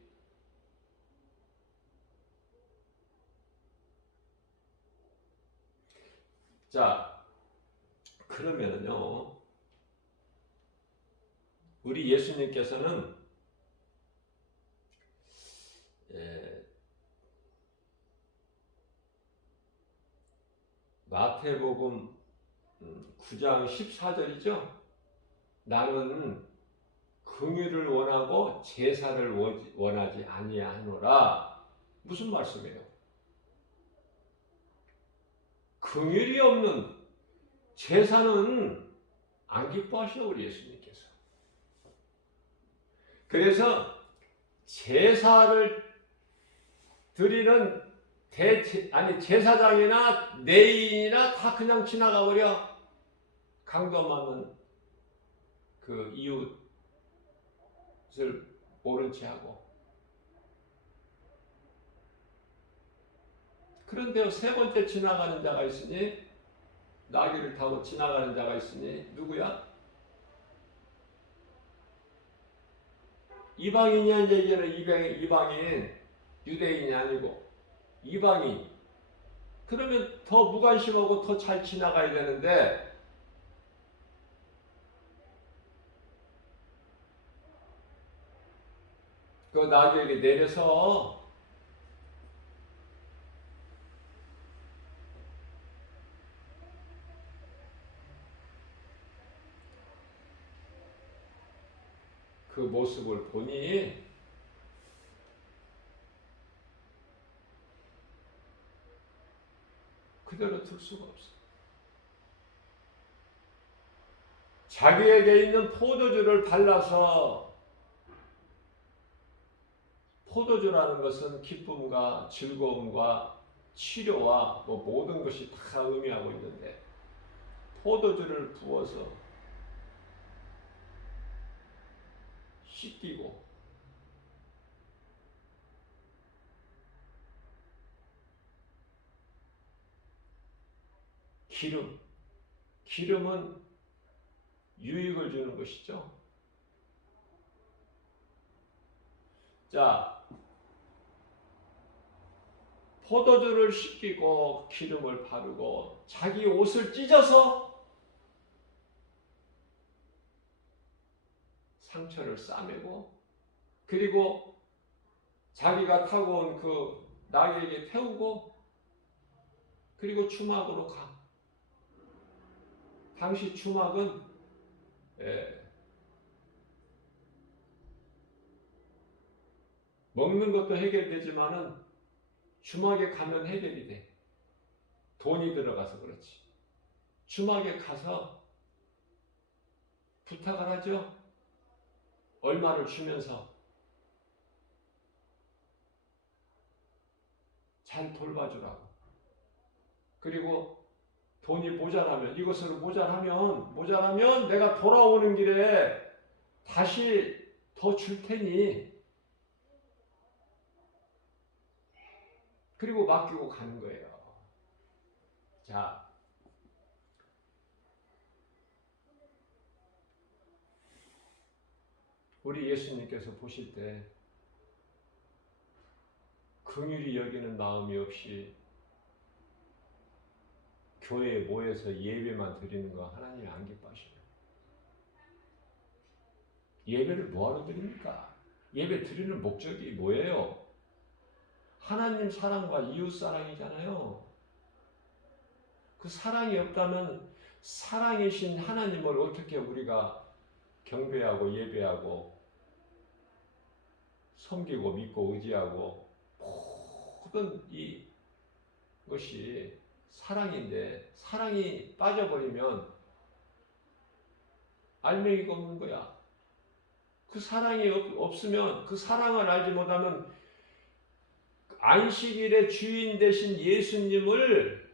자, 그러면은요, 우리 예수님께서는 마태복음 9장 14절이죠. 나는 긍휼을 원하고 제사를 원하지 아니하노라. 무슨 말씀이에요? 긍휼이 없는 제사는 안 기뻐하셔, 우리 예수님께서. 그래서 제사를 드리는 제사장이나 내인이나 다 그냥 지나가 버려. 강도 많은 그 이웃을 모른 채 하고. 그런데요, 세 번째 지나가는 자가 있으니, 나귀를 타고 지나가는 자가 있으니 누구야? 이방인이야. 이제 이제는 이방인, 유대인이 아니고 이방인. 그러면 더 무관심하고 더 잘 지나가야 되는데, 그 나귀에게 내려서 그 모습을 보니 그대로 둘 수가 없어. 자기에게 있는 포도주를 발라서, 포도주라는 것은 기쁨과 즐거움과 치료와 모든 것이 다 의미하고 있는데, 포도주를 부어서 씻기고, 기름. 기름은 유익을 주는 것이죠. 자, 포도주를 씻기고 기름을 바르고 자기 옷을 찢어서 상처를 싸매고 그리고 자기가 타고 온 그 나귀에게 태우고 그리고 주막으로 가. 당시 주막은 먹는 것도 해결되지만은 주막에 가면 해결이 돼. 돈이 들어가서 그렇지. 주막에 가서 부탁을 하죠. 얼마를 주면서 잘 돌봐주라고. 그리고 돈이 모자라면 이것으로 모자라면 내가 돌아오는 길에 다시 더 줄 테니 그리고 맡기고 가는 거예요. 자, 우리 예수님께서 보실 때 긍휼히 여기는 마음이 없이 교회에 모여서 예배만 드리는 거 하나님이 안 기뻐하시네요. 예배를 뭐하러 드립니까? 예배 드리는 목적이 뭐예요? 하나님 사랑과 이웃 사랑이잖아요. 그 사랑이 없다면 사랑이신 하나님을 어떻게 우리가 경배하고 예배하고 섬기고 믿고 의지하고 모든 이것이 사랑인데 사랑이 빠져버리면 알맹이가 없는 거야. 그 사랑이 없으면 그 사랑을 알지 못하면 안식일의 주인 되신 예수님을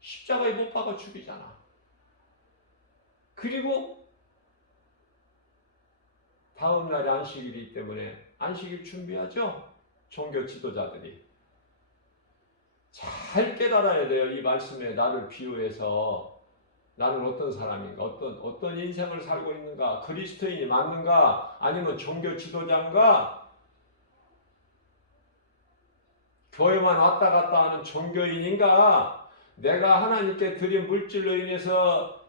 십자가에 못 박아 죽이잖아. 그리고 다음 날이 안식일이기 때문에 안식일 준비하죠. 종교 지도자들이. 잘 깨달아야 돼요. 이 말씀에 나를 비유해서 나는 어떤 사람인가, 어떤 인생을 살고 있는가, 그리스도인이 맞는가, 아니면 종교 지도자인가, 교회만 왔다 갔다 하는 종교인인가, 내가 하나님께 드린 물질로 인해서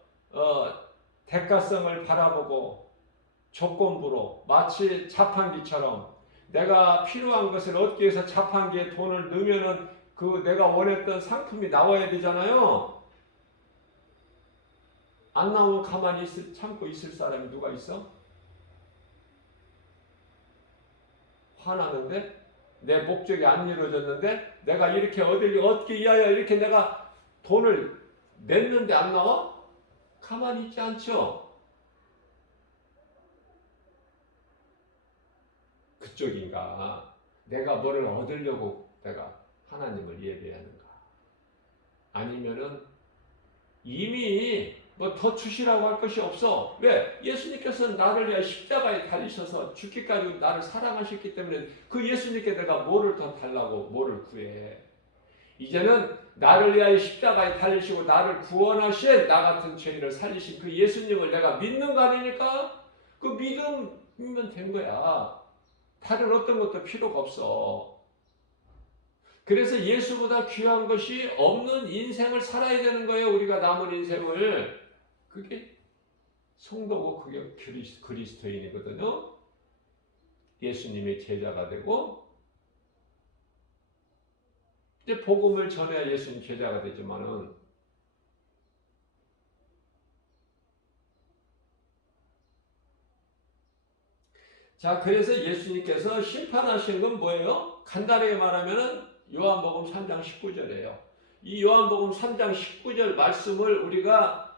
대가성을 바라보고 조건부로 마치 자판기처럼 내가 필요한 것을 얻기 위해서 자판기에 돈을 넣으면은 그 내가 원했던 상품이 나와야 되잖아요. 안 나오면 가만히 참고 있을 사람이 누가 있어? 화나는데? 내 목적이 안 이루어졌는데? 내가 이렇게 얻기 위하여 이렇게 내가 돈을 냈는데 안 나와? 가만히 있지 않죠? 그쪽인가? 내가 뭐를 얻으려고 내가 하나님을 예배하는가? 아니면은 이미 뭐 더 주시라고 할 것이 없어. 왜? 예수님께서는 나를 위하여 십자가에 달리셔서 죽기까지 나를 사랑하셨기 때문에 그 예수님께 내가 뭐를 더 달라고 뭐를 구해. 이제는 나를 위하여 십자가에 달리시고 나를 구원하신 나 같은 죄인을 살리신 그 예수님을 내가 믿는 거 아닙니까? 그 믿으면 된 거야. 다른 어떤 것도 필요가 없어. 그래서 예수보다 귀한 것이 없는 인생을 살아야 되는 거예요. 우리가 남은 인생을. 그게 성도고 그게 그리스도인이거든요. 예수님의 제자가 되고 이제 복음을 전해야 예수님 제자가 되지만은 자, 그래서 예수님께서 심판하신 건 뭐예요? 간단하게 말하면은 요한복음 3장 19절이에요. 이 요한복음 3장 19절 말씀을 우리가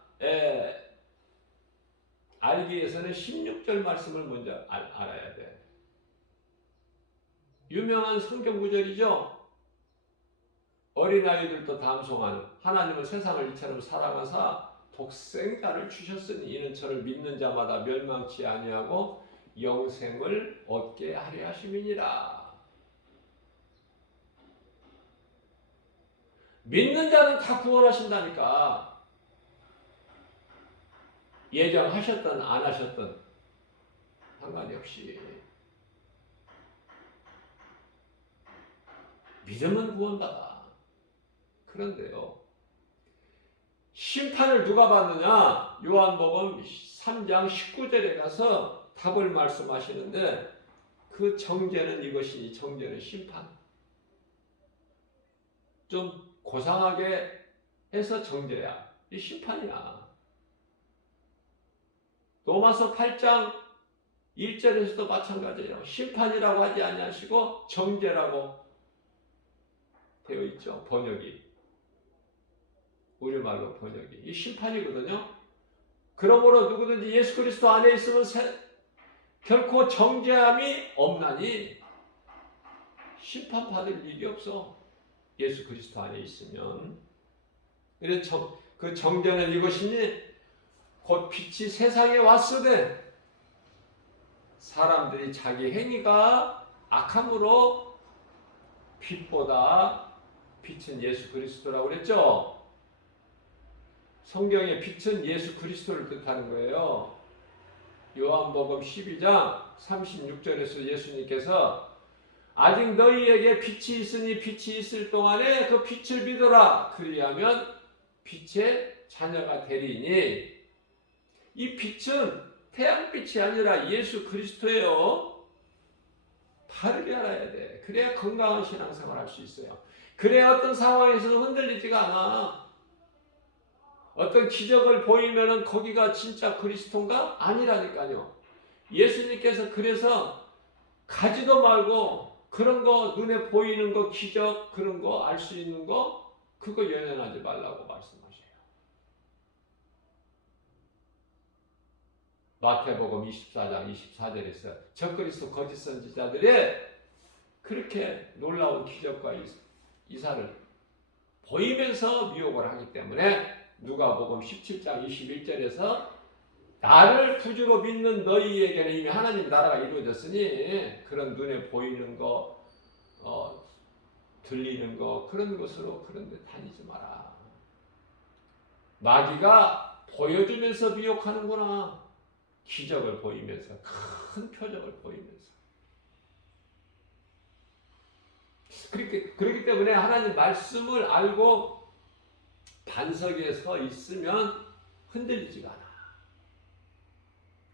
알기 위해서는 16절 말씀을 먼저 알아야 돼. 유명한 성경 구절이죠. 어린아이들도 담송하는 하나님은 세상을 이처럼 사랑하사 독생자를 주셨으니 이는 저를 믿는 자마다 멸망치 아니하고 영생을 얻게 하려 하심이니라. 믿는 자는 다 구원하신다니까. 예정하셨든 안 하셨든 상관이 없이 믿음은 구원받아. 그런데요, 심판을 누가 받느냐? 요한복음 3장 19절에 가서 답을 말씀하시는데, 그 정죄는 이것이니, 정죄는 심판. 좀 고상하게 해서 정죄야. 이 심판이야. 로마서 8장 1절에서도 마찬가지예요. 심판이라고 하지 아니하시고 정죄라고 되어 있죠. 번역이. 우리말로 번역이. 이 심판이거든요. 그러므로 누구든지 예수 그리스도 안에 있으면 결코 정죄함이 없나니 심판받을 일이 없어. 예수 그리스도 안에 있으면. 그래서 그 정죄는 이것이니 곧 빛이 세상에 왔으되 사람들이 자기 행위가 악함으로 빛보다 빛은 예수 그리스도라고 그랬죠. 성경의 빛은 예수 그리스도를 뜻하는 거예요. 요한복음 12장 36절에서 예수님께서 아직 너희에게 빛이 있으니 빛이 있을 동안에 그 빛을 믿어라. 그리하면 빛의 자녀가 되리니, 이 빛은 태양빛이 아니라 예수 그리스도예요. 바르게 알아야 돼. 그래야 건강한 신앙생활 할 수 있어요. 그래야 어떤 상황에서는 흔들리지가 않아. 어떤 기적을 보이면은 거기가 진짜 그리스도인가? 아니라니까요. 예수님께서 그래서 가지도 말고 그런 거, 눈에 보이는 거, 기적 그런 거, 알 수 있는 거, 그거 연연하지 말라고 말씀하셔요. 마태복음 24장 24절에서 적그리스도 거짓 선지자들이 그렇게 놀라운 기적과 이사를 보이면서 미혹을 하기 때문에 누가복음 17장 21절에서 나를 구주로 믿는 너희에게는 이미 하나님 나라가 이루어졌으니 그런 눈에 보이는 거, 들리는 거, 그런 것으로 그런 데 다니지 마라. 마귀가 보여주면서 미혹하는구나. 기적을 보이면서, 큰 표적을 보이면서. 그렇기 때문에 하나님 말씀을 알고 반석에 서 있으면 흔들리지가 않아.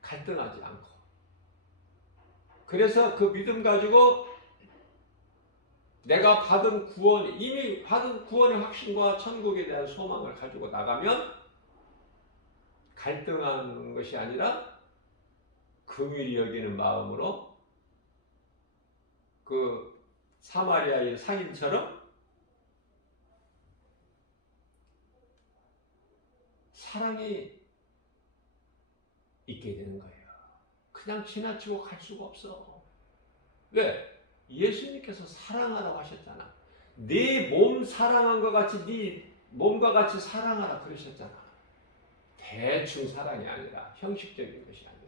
갈등하지 않고. 그래서 그 믿음 가지고 내가 받은 구원, 이미 받은 구원의 확신과 천국에 대한 소망을 가지고 나가면 갈등하는 것이 아니라 긍휼히 여기는 마음으로 그 사마리아의 상인처럼 사랑이 있게 되는 거예요. 그냥 지나치고 갈 수가 없어. 왜? 예수님께서 사랑하라고 하셨잖아. 네 몸 사랑한 것 같이 네 몸과 같이 사랑하라 그러셨잖아. 대충 사랑이 아니라 형식적인 것이 아니라.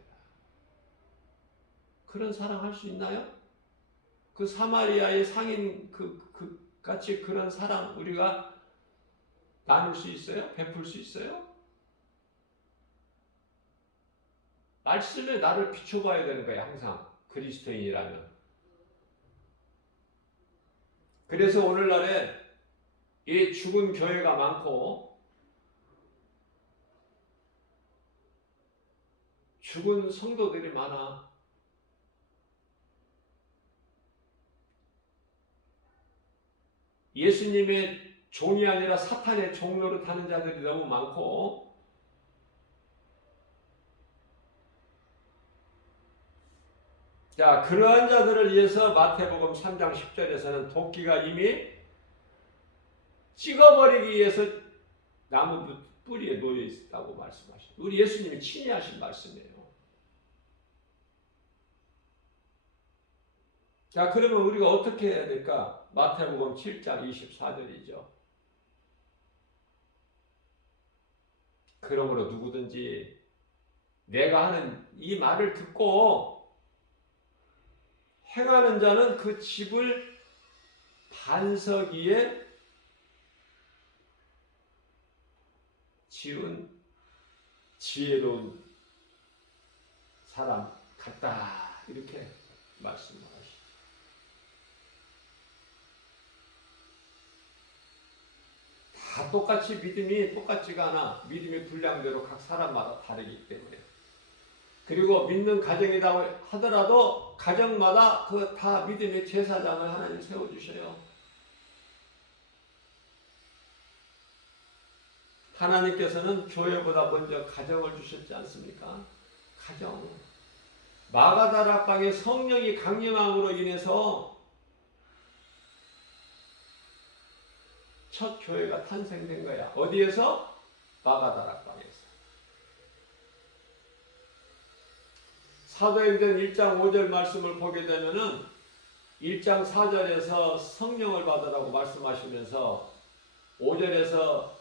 그런 사랑 할 수 있나요? 그 사마리아의 상인 같이 그런 사랑 우리가 나눌 수 있어요? 베풀 수 있어요? 말씀에 나를 비춰봐야 되는 거예요. 항상 그리스도인이라면. 그래서 오늘날에 이 죽은 교회가 많고 죽은 성도들이 많아. 예수님의 종이 아니라 사탄의 종 노릇하는 자들이 너무 많고, 자, 그러한 자들을 위해서 마태복음 3장 10절에서는 도끼가 이미 찍어버리기 위해서 나무 뿌리에 놓여 있다고 말씀하셨어요. 우리 예수님이 친히 하신 말씀이에요. 자, 그러면 우리가 어떻게 해야 될까? 마태복음 7장 24절이죠. 그러므로 누구든지 내가 하는 이 말을 듣고 행하는 자는 그 집을 반석 위에 지은 지혜로운 사람 같다. 이렇게 말씀을 하시죠. 다 똑같이 믿음이 똑같지가 않아. 믿음의 분량대로 각 사람마다 다르기 때문에. 그리고 믿는 가정이라고 하더라도 가정마다 그 다 믿음의 제사장을 하나님 세워주셔요. 하나님께서는 교회보다 먼저 가정을 주셨지 않습니까? 가정. 마가다락방에 성령이 강림함으로 인해서 첫 교회가 탄생된 거야. 어디에서? 마가다락방에서. 사도행전 1장 5절 말씀을 보게 되면은 1장 4절에서 성령을 받으라고 말씀하시면서 5절에서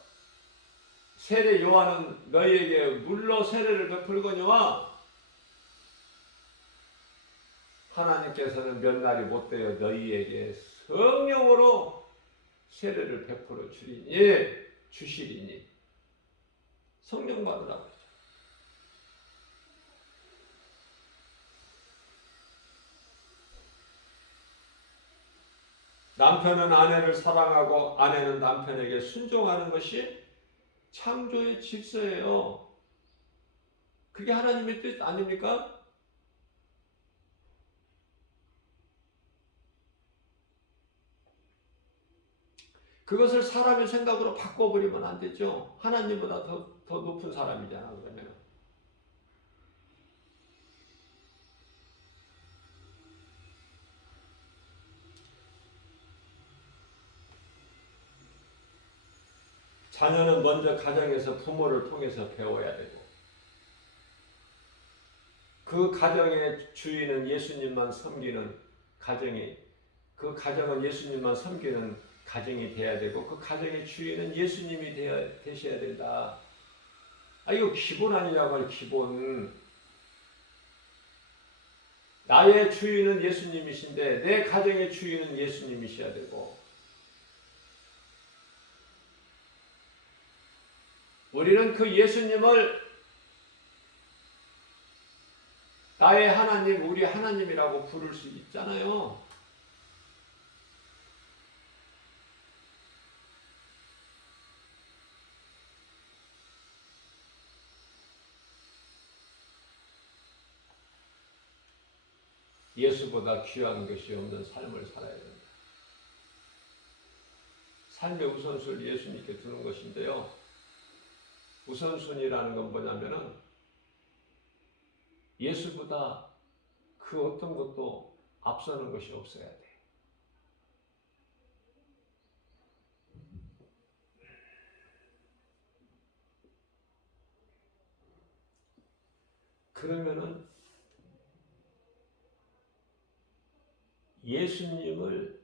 세례 요한은 너희에게 물로 세례를 베풀거니와 하나님께서는 몇 날이 못되어 너희에게 성령으로 세례를 베풀어 주시리니 성령 받으라고 그러죠. 남편은 아내를 사랑하고 아내는 남편에게 순종하는 것이 창조의 질서예요. 그게 하나님의 뜻 아닙니까? 그것을 사람의 생각으로 바꿔버리면 안 되죠. 하나님보다 더 높은 사람이잖아, 그러면. 자녀는 먼저 가정에서 부모를 통해서 배워야 되고, 그 가정의 주인은 예수님만 섬기는 가정이, 그 가정은 예수님만 섬기는 가정이 돼야 되고, 그 가정의 주인은 예수님이 되셔야 된다. 이거 기본 아니냐고. 기본. 나의 주인은 예수님이신데 내 가정의 주인은 예수님이셔야 되고, 우리는 그 예수님을 나의 하나님, 우리 하나님이라고 부를 수 있잖아요. 예수보다 귀한 것이 없는 삶을 살아야 됩니다. 삶의 우선순위를 예수님께 두는 것인데요. 우선순위라는 건 뭐냐면은 예수보다 그 어떤 것도 앞서는 것이 없어야 돼. 그러면은 예수님을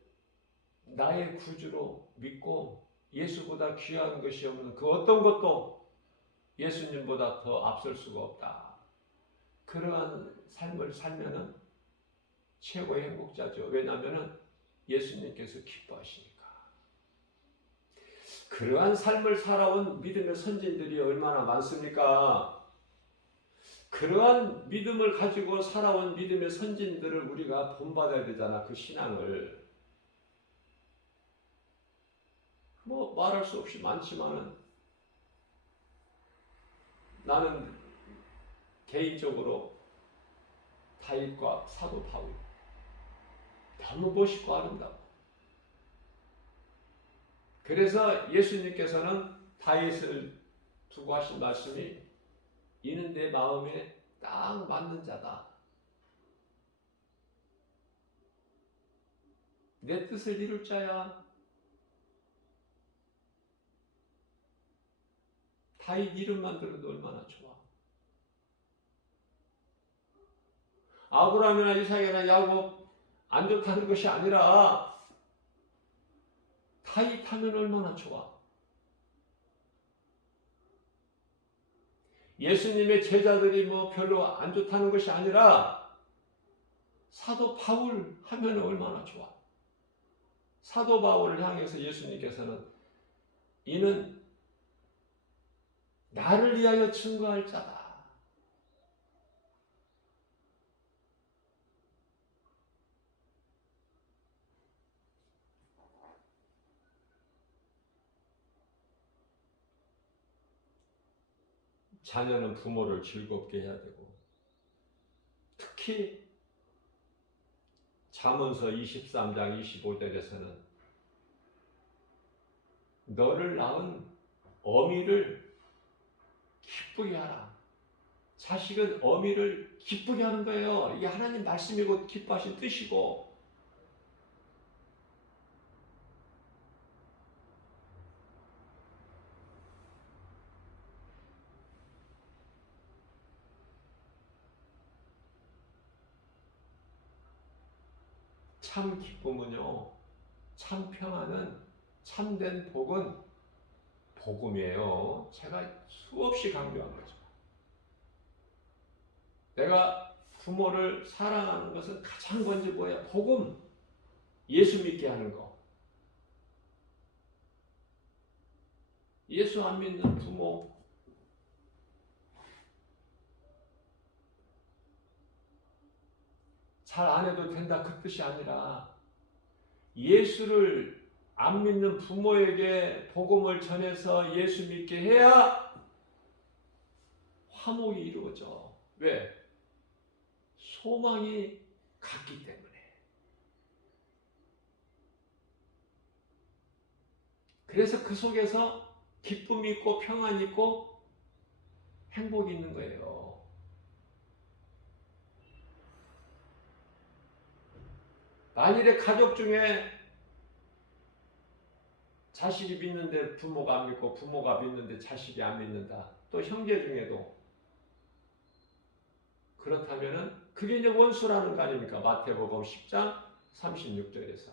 나의 구주로 믿고 예수보다 귀한 것이 없는 그 어떤 것도 예수님보다 더 앞설 수가 없다. 그러한 삶을 살면은 최고의 행복자죠. 왜냐하면은 예수님께서 기뻐하시니까. 그러한 삶을 살아온 믿음의 선진들이 얼마나 많습니까? 그러한 믿음을 가지고 살아온 믿음의 선진들을 우리가 본받아야 되잖아. 그 신앙을. 뭐 말할 수 없이 많지만은 나는 개인적으로 다윗과 사도 바울 너무 멋있고 아름다워. 그래서 예수님께서는 다윗을 두고 하신 말씀이 이는 내 마음에 딱 맞는 자다. 내 뜻을 이룰 자야. 다윗 이름만 들어도 얼마나 좋아. 아브라함이나 이삭이나 야곱 안 좋다는 것이 아니라 다윗 하면 얼마나 좋아. 예수님의 제자들이 뭐 별로 안 좋다는 것이 아니라 사도 바울 하면 얼마나 좋아. 사도 바울을 향해서 예수님께서는 이는 나를 위하여 증거할 자다. 자녀는 부모를 즐겁게 해야 되고, 특히 잠언서 23장 25절에서는 너를 낳은 어미를 기쁘게 하라. 자식은 어미를 기쁘게 하는 거예요. 이게 하나님 말씀이고 기뻐하신 뜻이고, 참 기쁨은요, 참 평안은, 참된 복은 복음이에요. 제가 수없이 강조한 거죠. 내가 부모를 사랑하는 것은 가장 먼저 뭐야? 복음. 예수 믿게 하는 거. 예수 안 믿는 부모, 잘 안 해도 된다 그 뜻이 아니라, 예수를 안 믿는 부모에게 복음을 전해서 예수 믿게 해야 화목이 이루어져. 왜? 소망이 같기 때문에. 그래서 그 속에서 기쁨이 있고 평안이 있고 행복이 있는 거예요. 만일에 가족 중에 자식이 믿는데 부모가 안 믿고 부모가 믿는데 자식이 안 믿는다. 또 형제 중에도 그렇다면은 그게 이제 원수라는 거 아닙니까? 마태복음 10장 36절에서.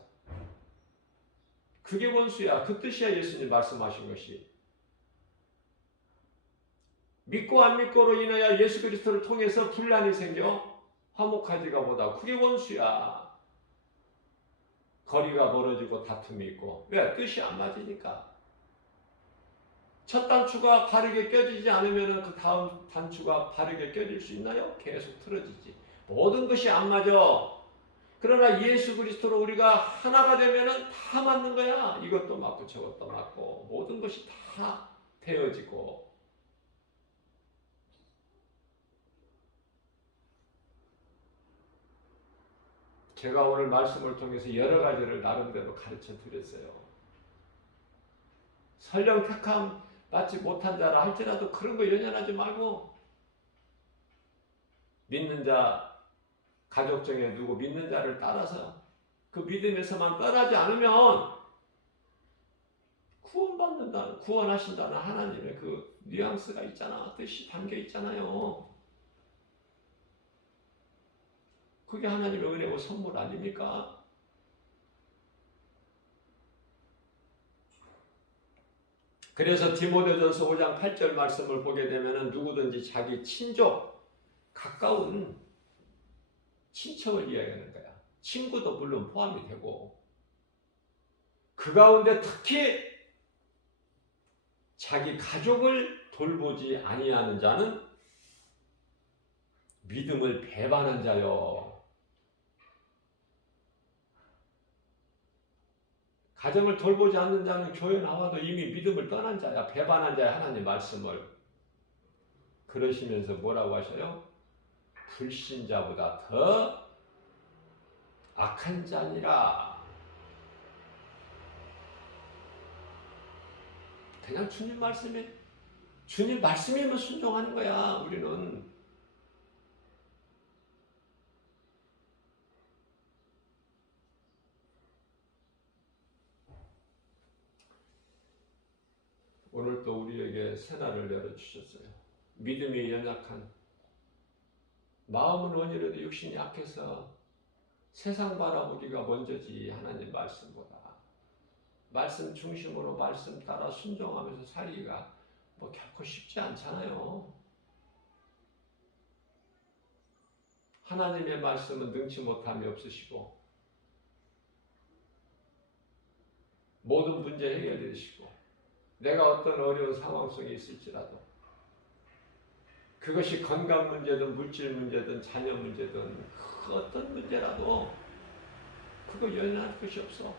그게 원수야. 그 뜻이야. 예수님 말씀하신 것이. 믿고 안 믿고로 인하여 예수 그리스도를 통해서 분란이 생겨 화목하지가 못하고 그게 원수야. 거리가 멀어지고 다툼이 있고. 왜? 뜻이 안 맞으니까. 첫 단추가 바르게 껴지지 않으면 그 다음 단추가 바르게 껴질 수 있나요? 계속 틀어지지. 모든 것이 안 맞아. 그러나 예수 그리스도로 우리가 하나가 되면은 다 맞는 거야. 이것도 맞고 저것도 맞고 모든 것이 다 되어지고. 제가 오늘 말씀을 통해서 여러 가지를 나름대로 가르쳐 드렸어요. 설령 택함 받지 못한 자라 할지라도 그런 거 연연하지 말고, 믿는 자, 가족 중에 누구 믿는 자를 따라서 그 믿음에서만 떠나지 않으면 구원받는다는, 구원하신다는 하나님의 그 뉘앙스가 있잖아. 뜻이 담겨 있잖아요. 그게 하나님의 은혜고 선물 아닙니까? 그래서 디모데전서 5장 8절 말씀을 보게 되면 누구든지 자기 친족, 가까운 친척을 이야기하는 거야. 친구도 물론 포함이 되고, 그 가운데 특히 자기 가족을 돌보지 아니하는 자는 믿음을 배반한 자요. 가정을 돌보지 않는 자는 교회 나와도 이미 믿음을 떠난 자야. 배반한 자야. 하나님 말씀을. 그러시면서 뭐라고 하셔요? 불신자보다 더 악한 자니라. 그냥 주님 말씀이면 순종하는 거야. 우리는. 오늘 또 우리에게 새날을 열어주셨어요. 믿음이 연약한, 마음은 원이라도 육신이 약해서 세상 바라보기가 먼저지 하나님 말씀보다. 말씀 중심으로 말씀 따라 순종하면서 살기가 뭐 결코 쉽지 않잖아요. 하나님의 말씀은 능치 못함이 없으시고 모든 문제 해결되시고 내가 어떤 어려운 상황 속에 있을지라도 그것이 건강 문제든 물질 문제든 자녀 문제든 그 어떤 문제라도 그거 연연할 것이 없어.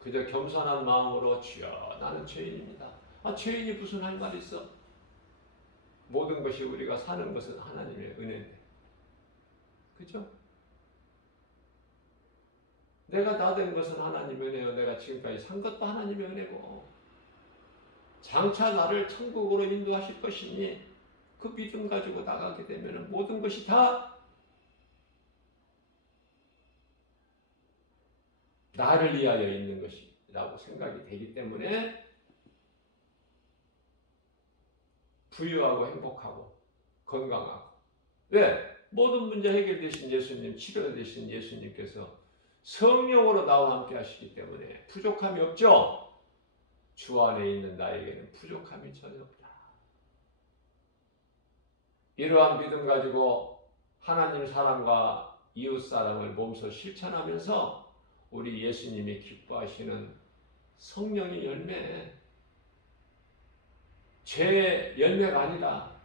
그저 겸손한 마음으로 주여 나는 죄인입니다. 아, 죄인이 무슨 할 말이 있어? 모든 것이 우리가 사는 것은 하나님의 은혜인데, 그죠? 내가 나 된 것은 하나님의 은혜요. 내가 지금까지 산 것도 하나님의 은혜고, 장차 나를 천국으로 인도하실 것이니 그 믿음 가지고 나가게 되면 모든 것이 다 나를 위하여 있는 것이라고 생각이 되기 때문에 부유하고 행복하고 건강하고. 왜? 모든 문제 해결되신 예수님, 치료되신 예수님께서 성령으로 나와 함께 하시기 때문에 부족함이 없죠. 주 안에 있는 나에게는 부족함이 전혀 없다. 이러한 믿음 가지고 하나님 사랑과 이웃 사랑을 몸소 실천하면서 우리 예수님이 기뻐하시는 성령의 열매, 죄의 열매가 아니다.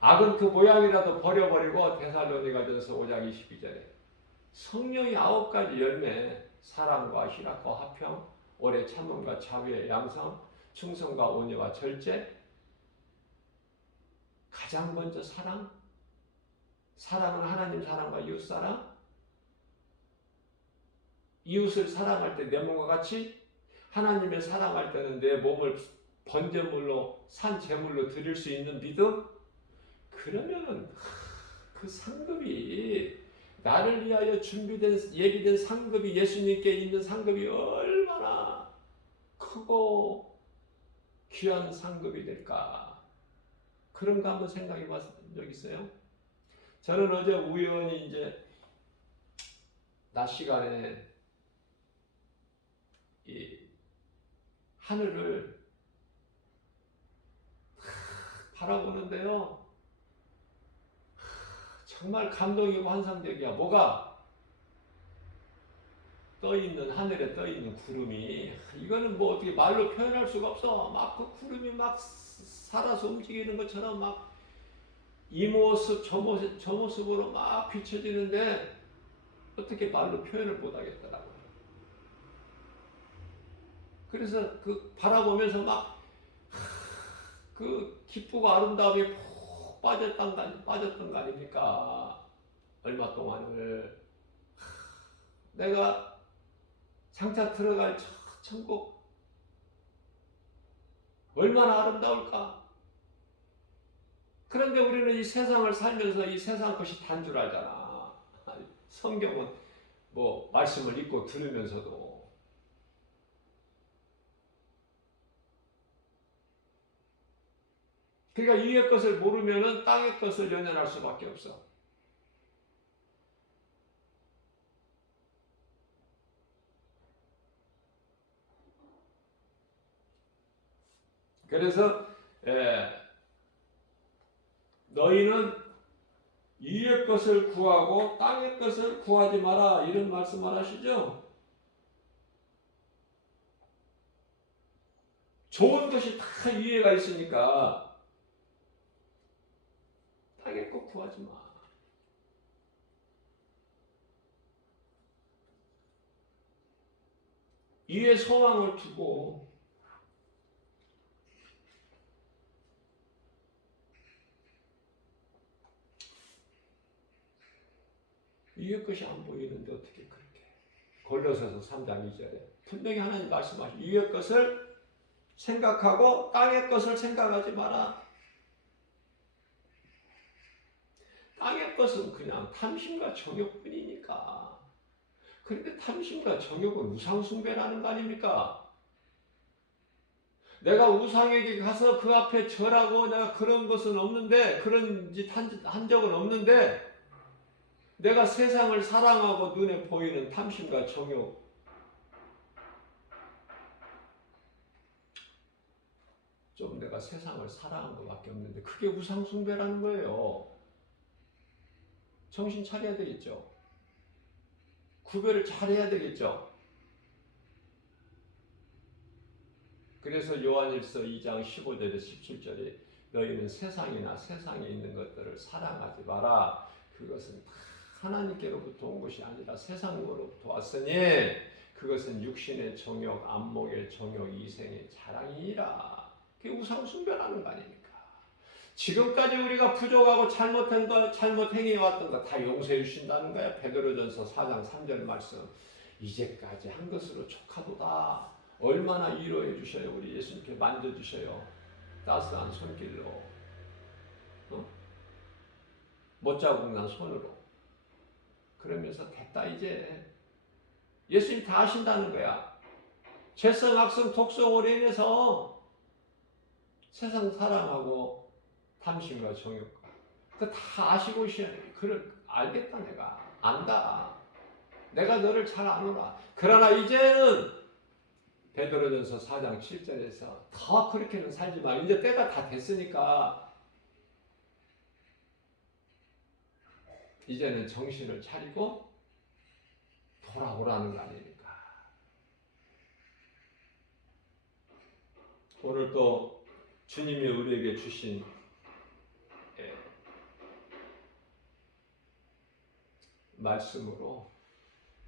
악은 그 모양이라도 버려버리고, 데살로니가전서 5장 22절에 성령의 9가지 열매, 사랑과 희락과 화평, 오래 참음과 자비의 양성, 충성과 온유와 절제. 가장 먼저 사랑, 사랑은 하나님 사랑과 이웃 사랑. 이웃을 사랑할 때 내 몸과 같이 하나님의 사랑할 때는 내 몸을 번제물로, 산 제물로 드릴 수 있는 믿음. 그러면은 그 상급이, 나를 위하여 준비된 예비된 상급이, 예수님께 있는 상급이 얼마나 크고 귀한 상급이 될까. 그런 거 한번 생각해 본 적 있어요? 저는 어제 우연히 이제 낮 시간에 이 하늘을 바라보는데요, 정말 감동이고 환상적이야. 뭐가? 떠있는, 하늘에 떠있는 구름이, 이거는 뭐 어떻게 말로 표현할 수가 없어. 막 그 구름이 막 살아서 움직이는 것처럼 막 이 모습 저 모습으로 막 비춰지는데 어떻게 말로 표현을 못 하겠더라고요. 그래서 그 바라보면서 막 그 기쁘고 아름다움에 푹 빠졌던 거 아닙니까? 얼마 동안을. 내가 장차 들어갈 천국 얼마나 아름다울까? 그런데 우리는 이 세상을 살면서 이 세상 것이 단 줄 알잖아. 성경은 뭐 말씀을 읽고 들으면서도. 그러니까 위의 것을 모르면은 땅의 것을 연연할 수밖에 없어. 그래서 너희는 위의 것을 구하고 땅의 것을 구하지 마라, 이런 말씀을 하시죠. 좋은 것이 다 위에가 있으니까 땅의 것 구하지 마. 위에 소망을 두고 위의 것이 안 보이는데 어떻게 그렇게. 골로새서 3장 2절에 분명히 하나님 말씀하시죠. 위의 것을 생각하고 땅의 것을 생각하지 마라. 땅의 것은 그냥 탐심과 정욕뿐이니까. 그런데 탐심과 정욕은 우상숭배라는 거 아닙니까? 내가 우상에게 가서 그 앞에 절하고 내가 그런 것은 없는데, 그런 짓 한 적은 없는데, 내가 세상을 사랑하고 눈에 보이는 탐심과 정욕, 좀 내가 세상을 사랑한 것밖에 없는데 그게 우상숭배라는 거예요. 정신 차려야 되겠죠. 구별을 잘 해야 되겠죠. 그래서 요한일서 2장 15절에 17절에 너희는 세상이나 세상에 있는 것들을 사랑하지 마라. 그것은 다 하나님께로부터 온 것이 아니라 세상으로부터 왔으니 그것은 육신의 정욕, 안목의 정욕, 이생의 자랑이니라. 그게 우상 숭배라는 거 아닙니까? 지금까지 우리가 부족하고 잘못한 것, 잘못 행해왔던 거 다 용서해 주신다는 거야. 베드로전서 4장 3절 말씀. 이제까지 한 것으로 족하도다. 얼마나 위로해 주셔요. 우리 예수님께 만져주셔요. 따스한 손길로, 못자국 난 손으로. 그러면서 됐다 이제. 예수님 다 하신다는 거야. 죄성, 악성, 독성으로 인해서 세상 사랑하고 탐심과 정욕과 그 다 아시고 그걸 알겠다. 내가 안다. 내가 너를 잘 아노라. 그러나 이제는 베드로전서 4장 7절에서 더 그렇게는 살지 마. 이제 때가 다 됐으니까 이제는 정신을 차리고 돌아오라는 거 아닙니까? 오늘 또 주님이 우리에게 주신 말씀으로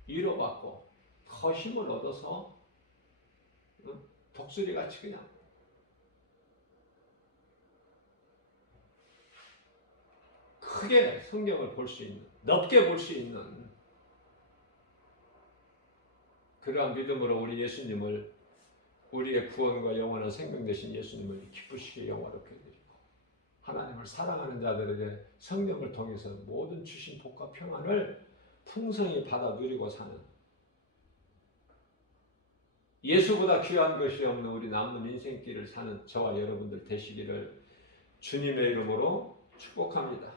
위로받고 더 힘을 얻어서 독수리같이 그냥 크게 성경을 볼 수 있는, 넓게 볼 수 있는 그러한 믿음으로 우리 예수님을, 우리의 구원과 영원한 생명 되신 예수님을 기쁘시게 영화롭게 드리고 하나님을 사랑하는 자들에게 성령을 통해서 모든 주신 복과 평안을 풍성히 받아 누리고 사는, 예수보다 귀한 것이 없는 우리 남은 인생길을 사는 저와 여러분들 되시기를 주님의 이름으로 축복합니다.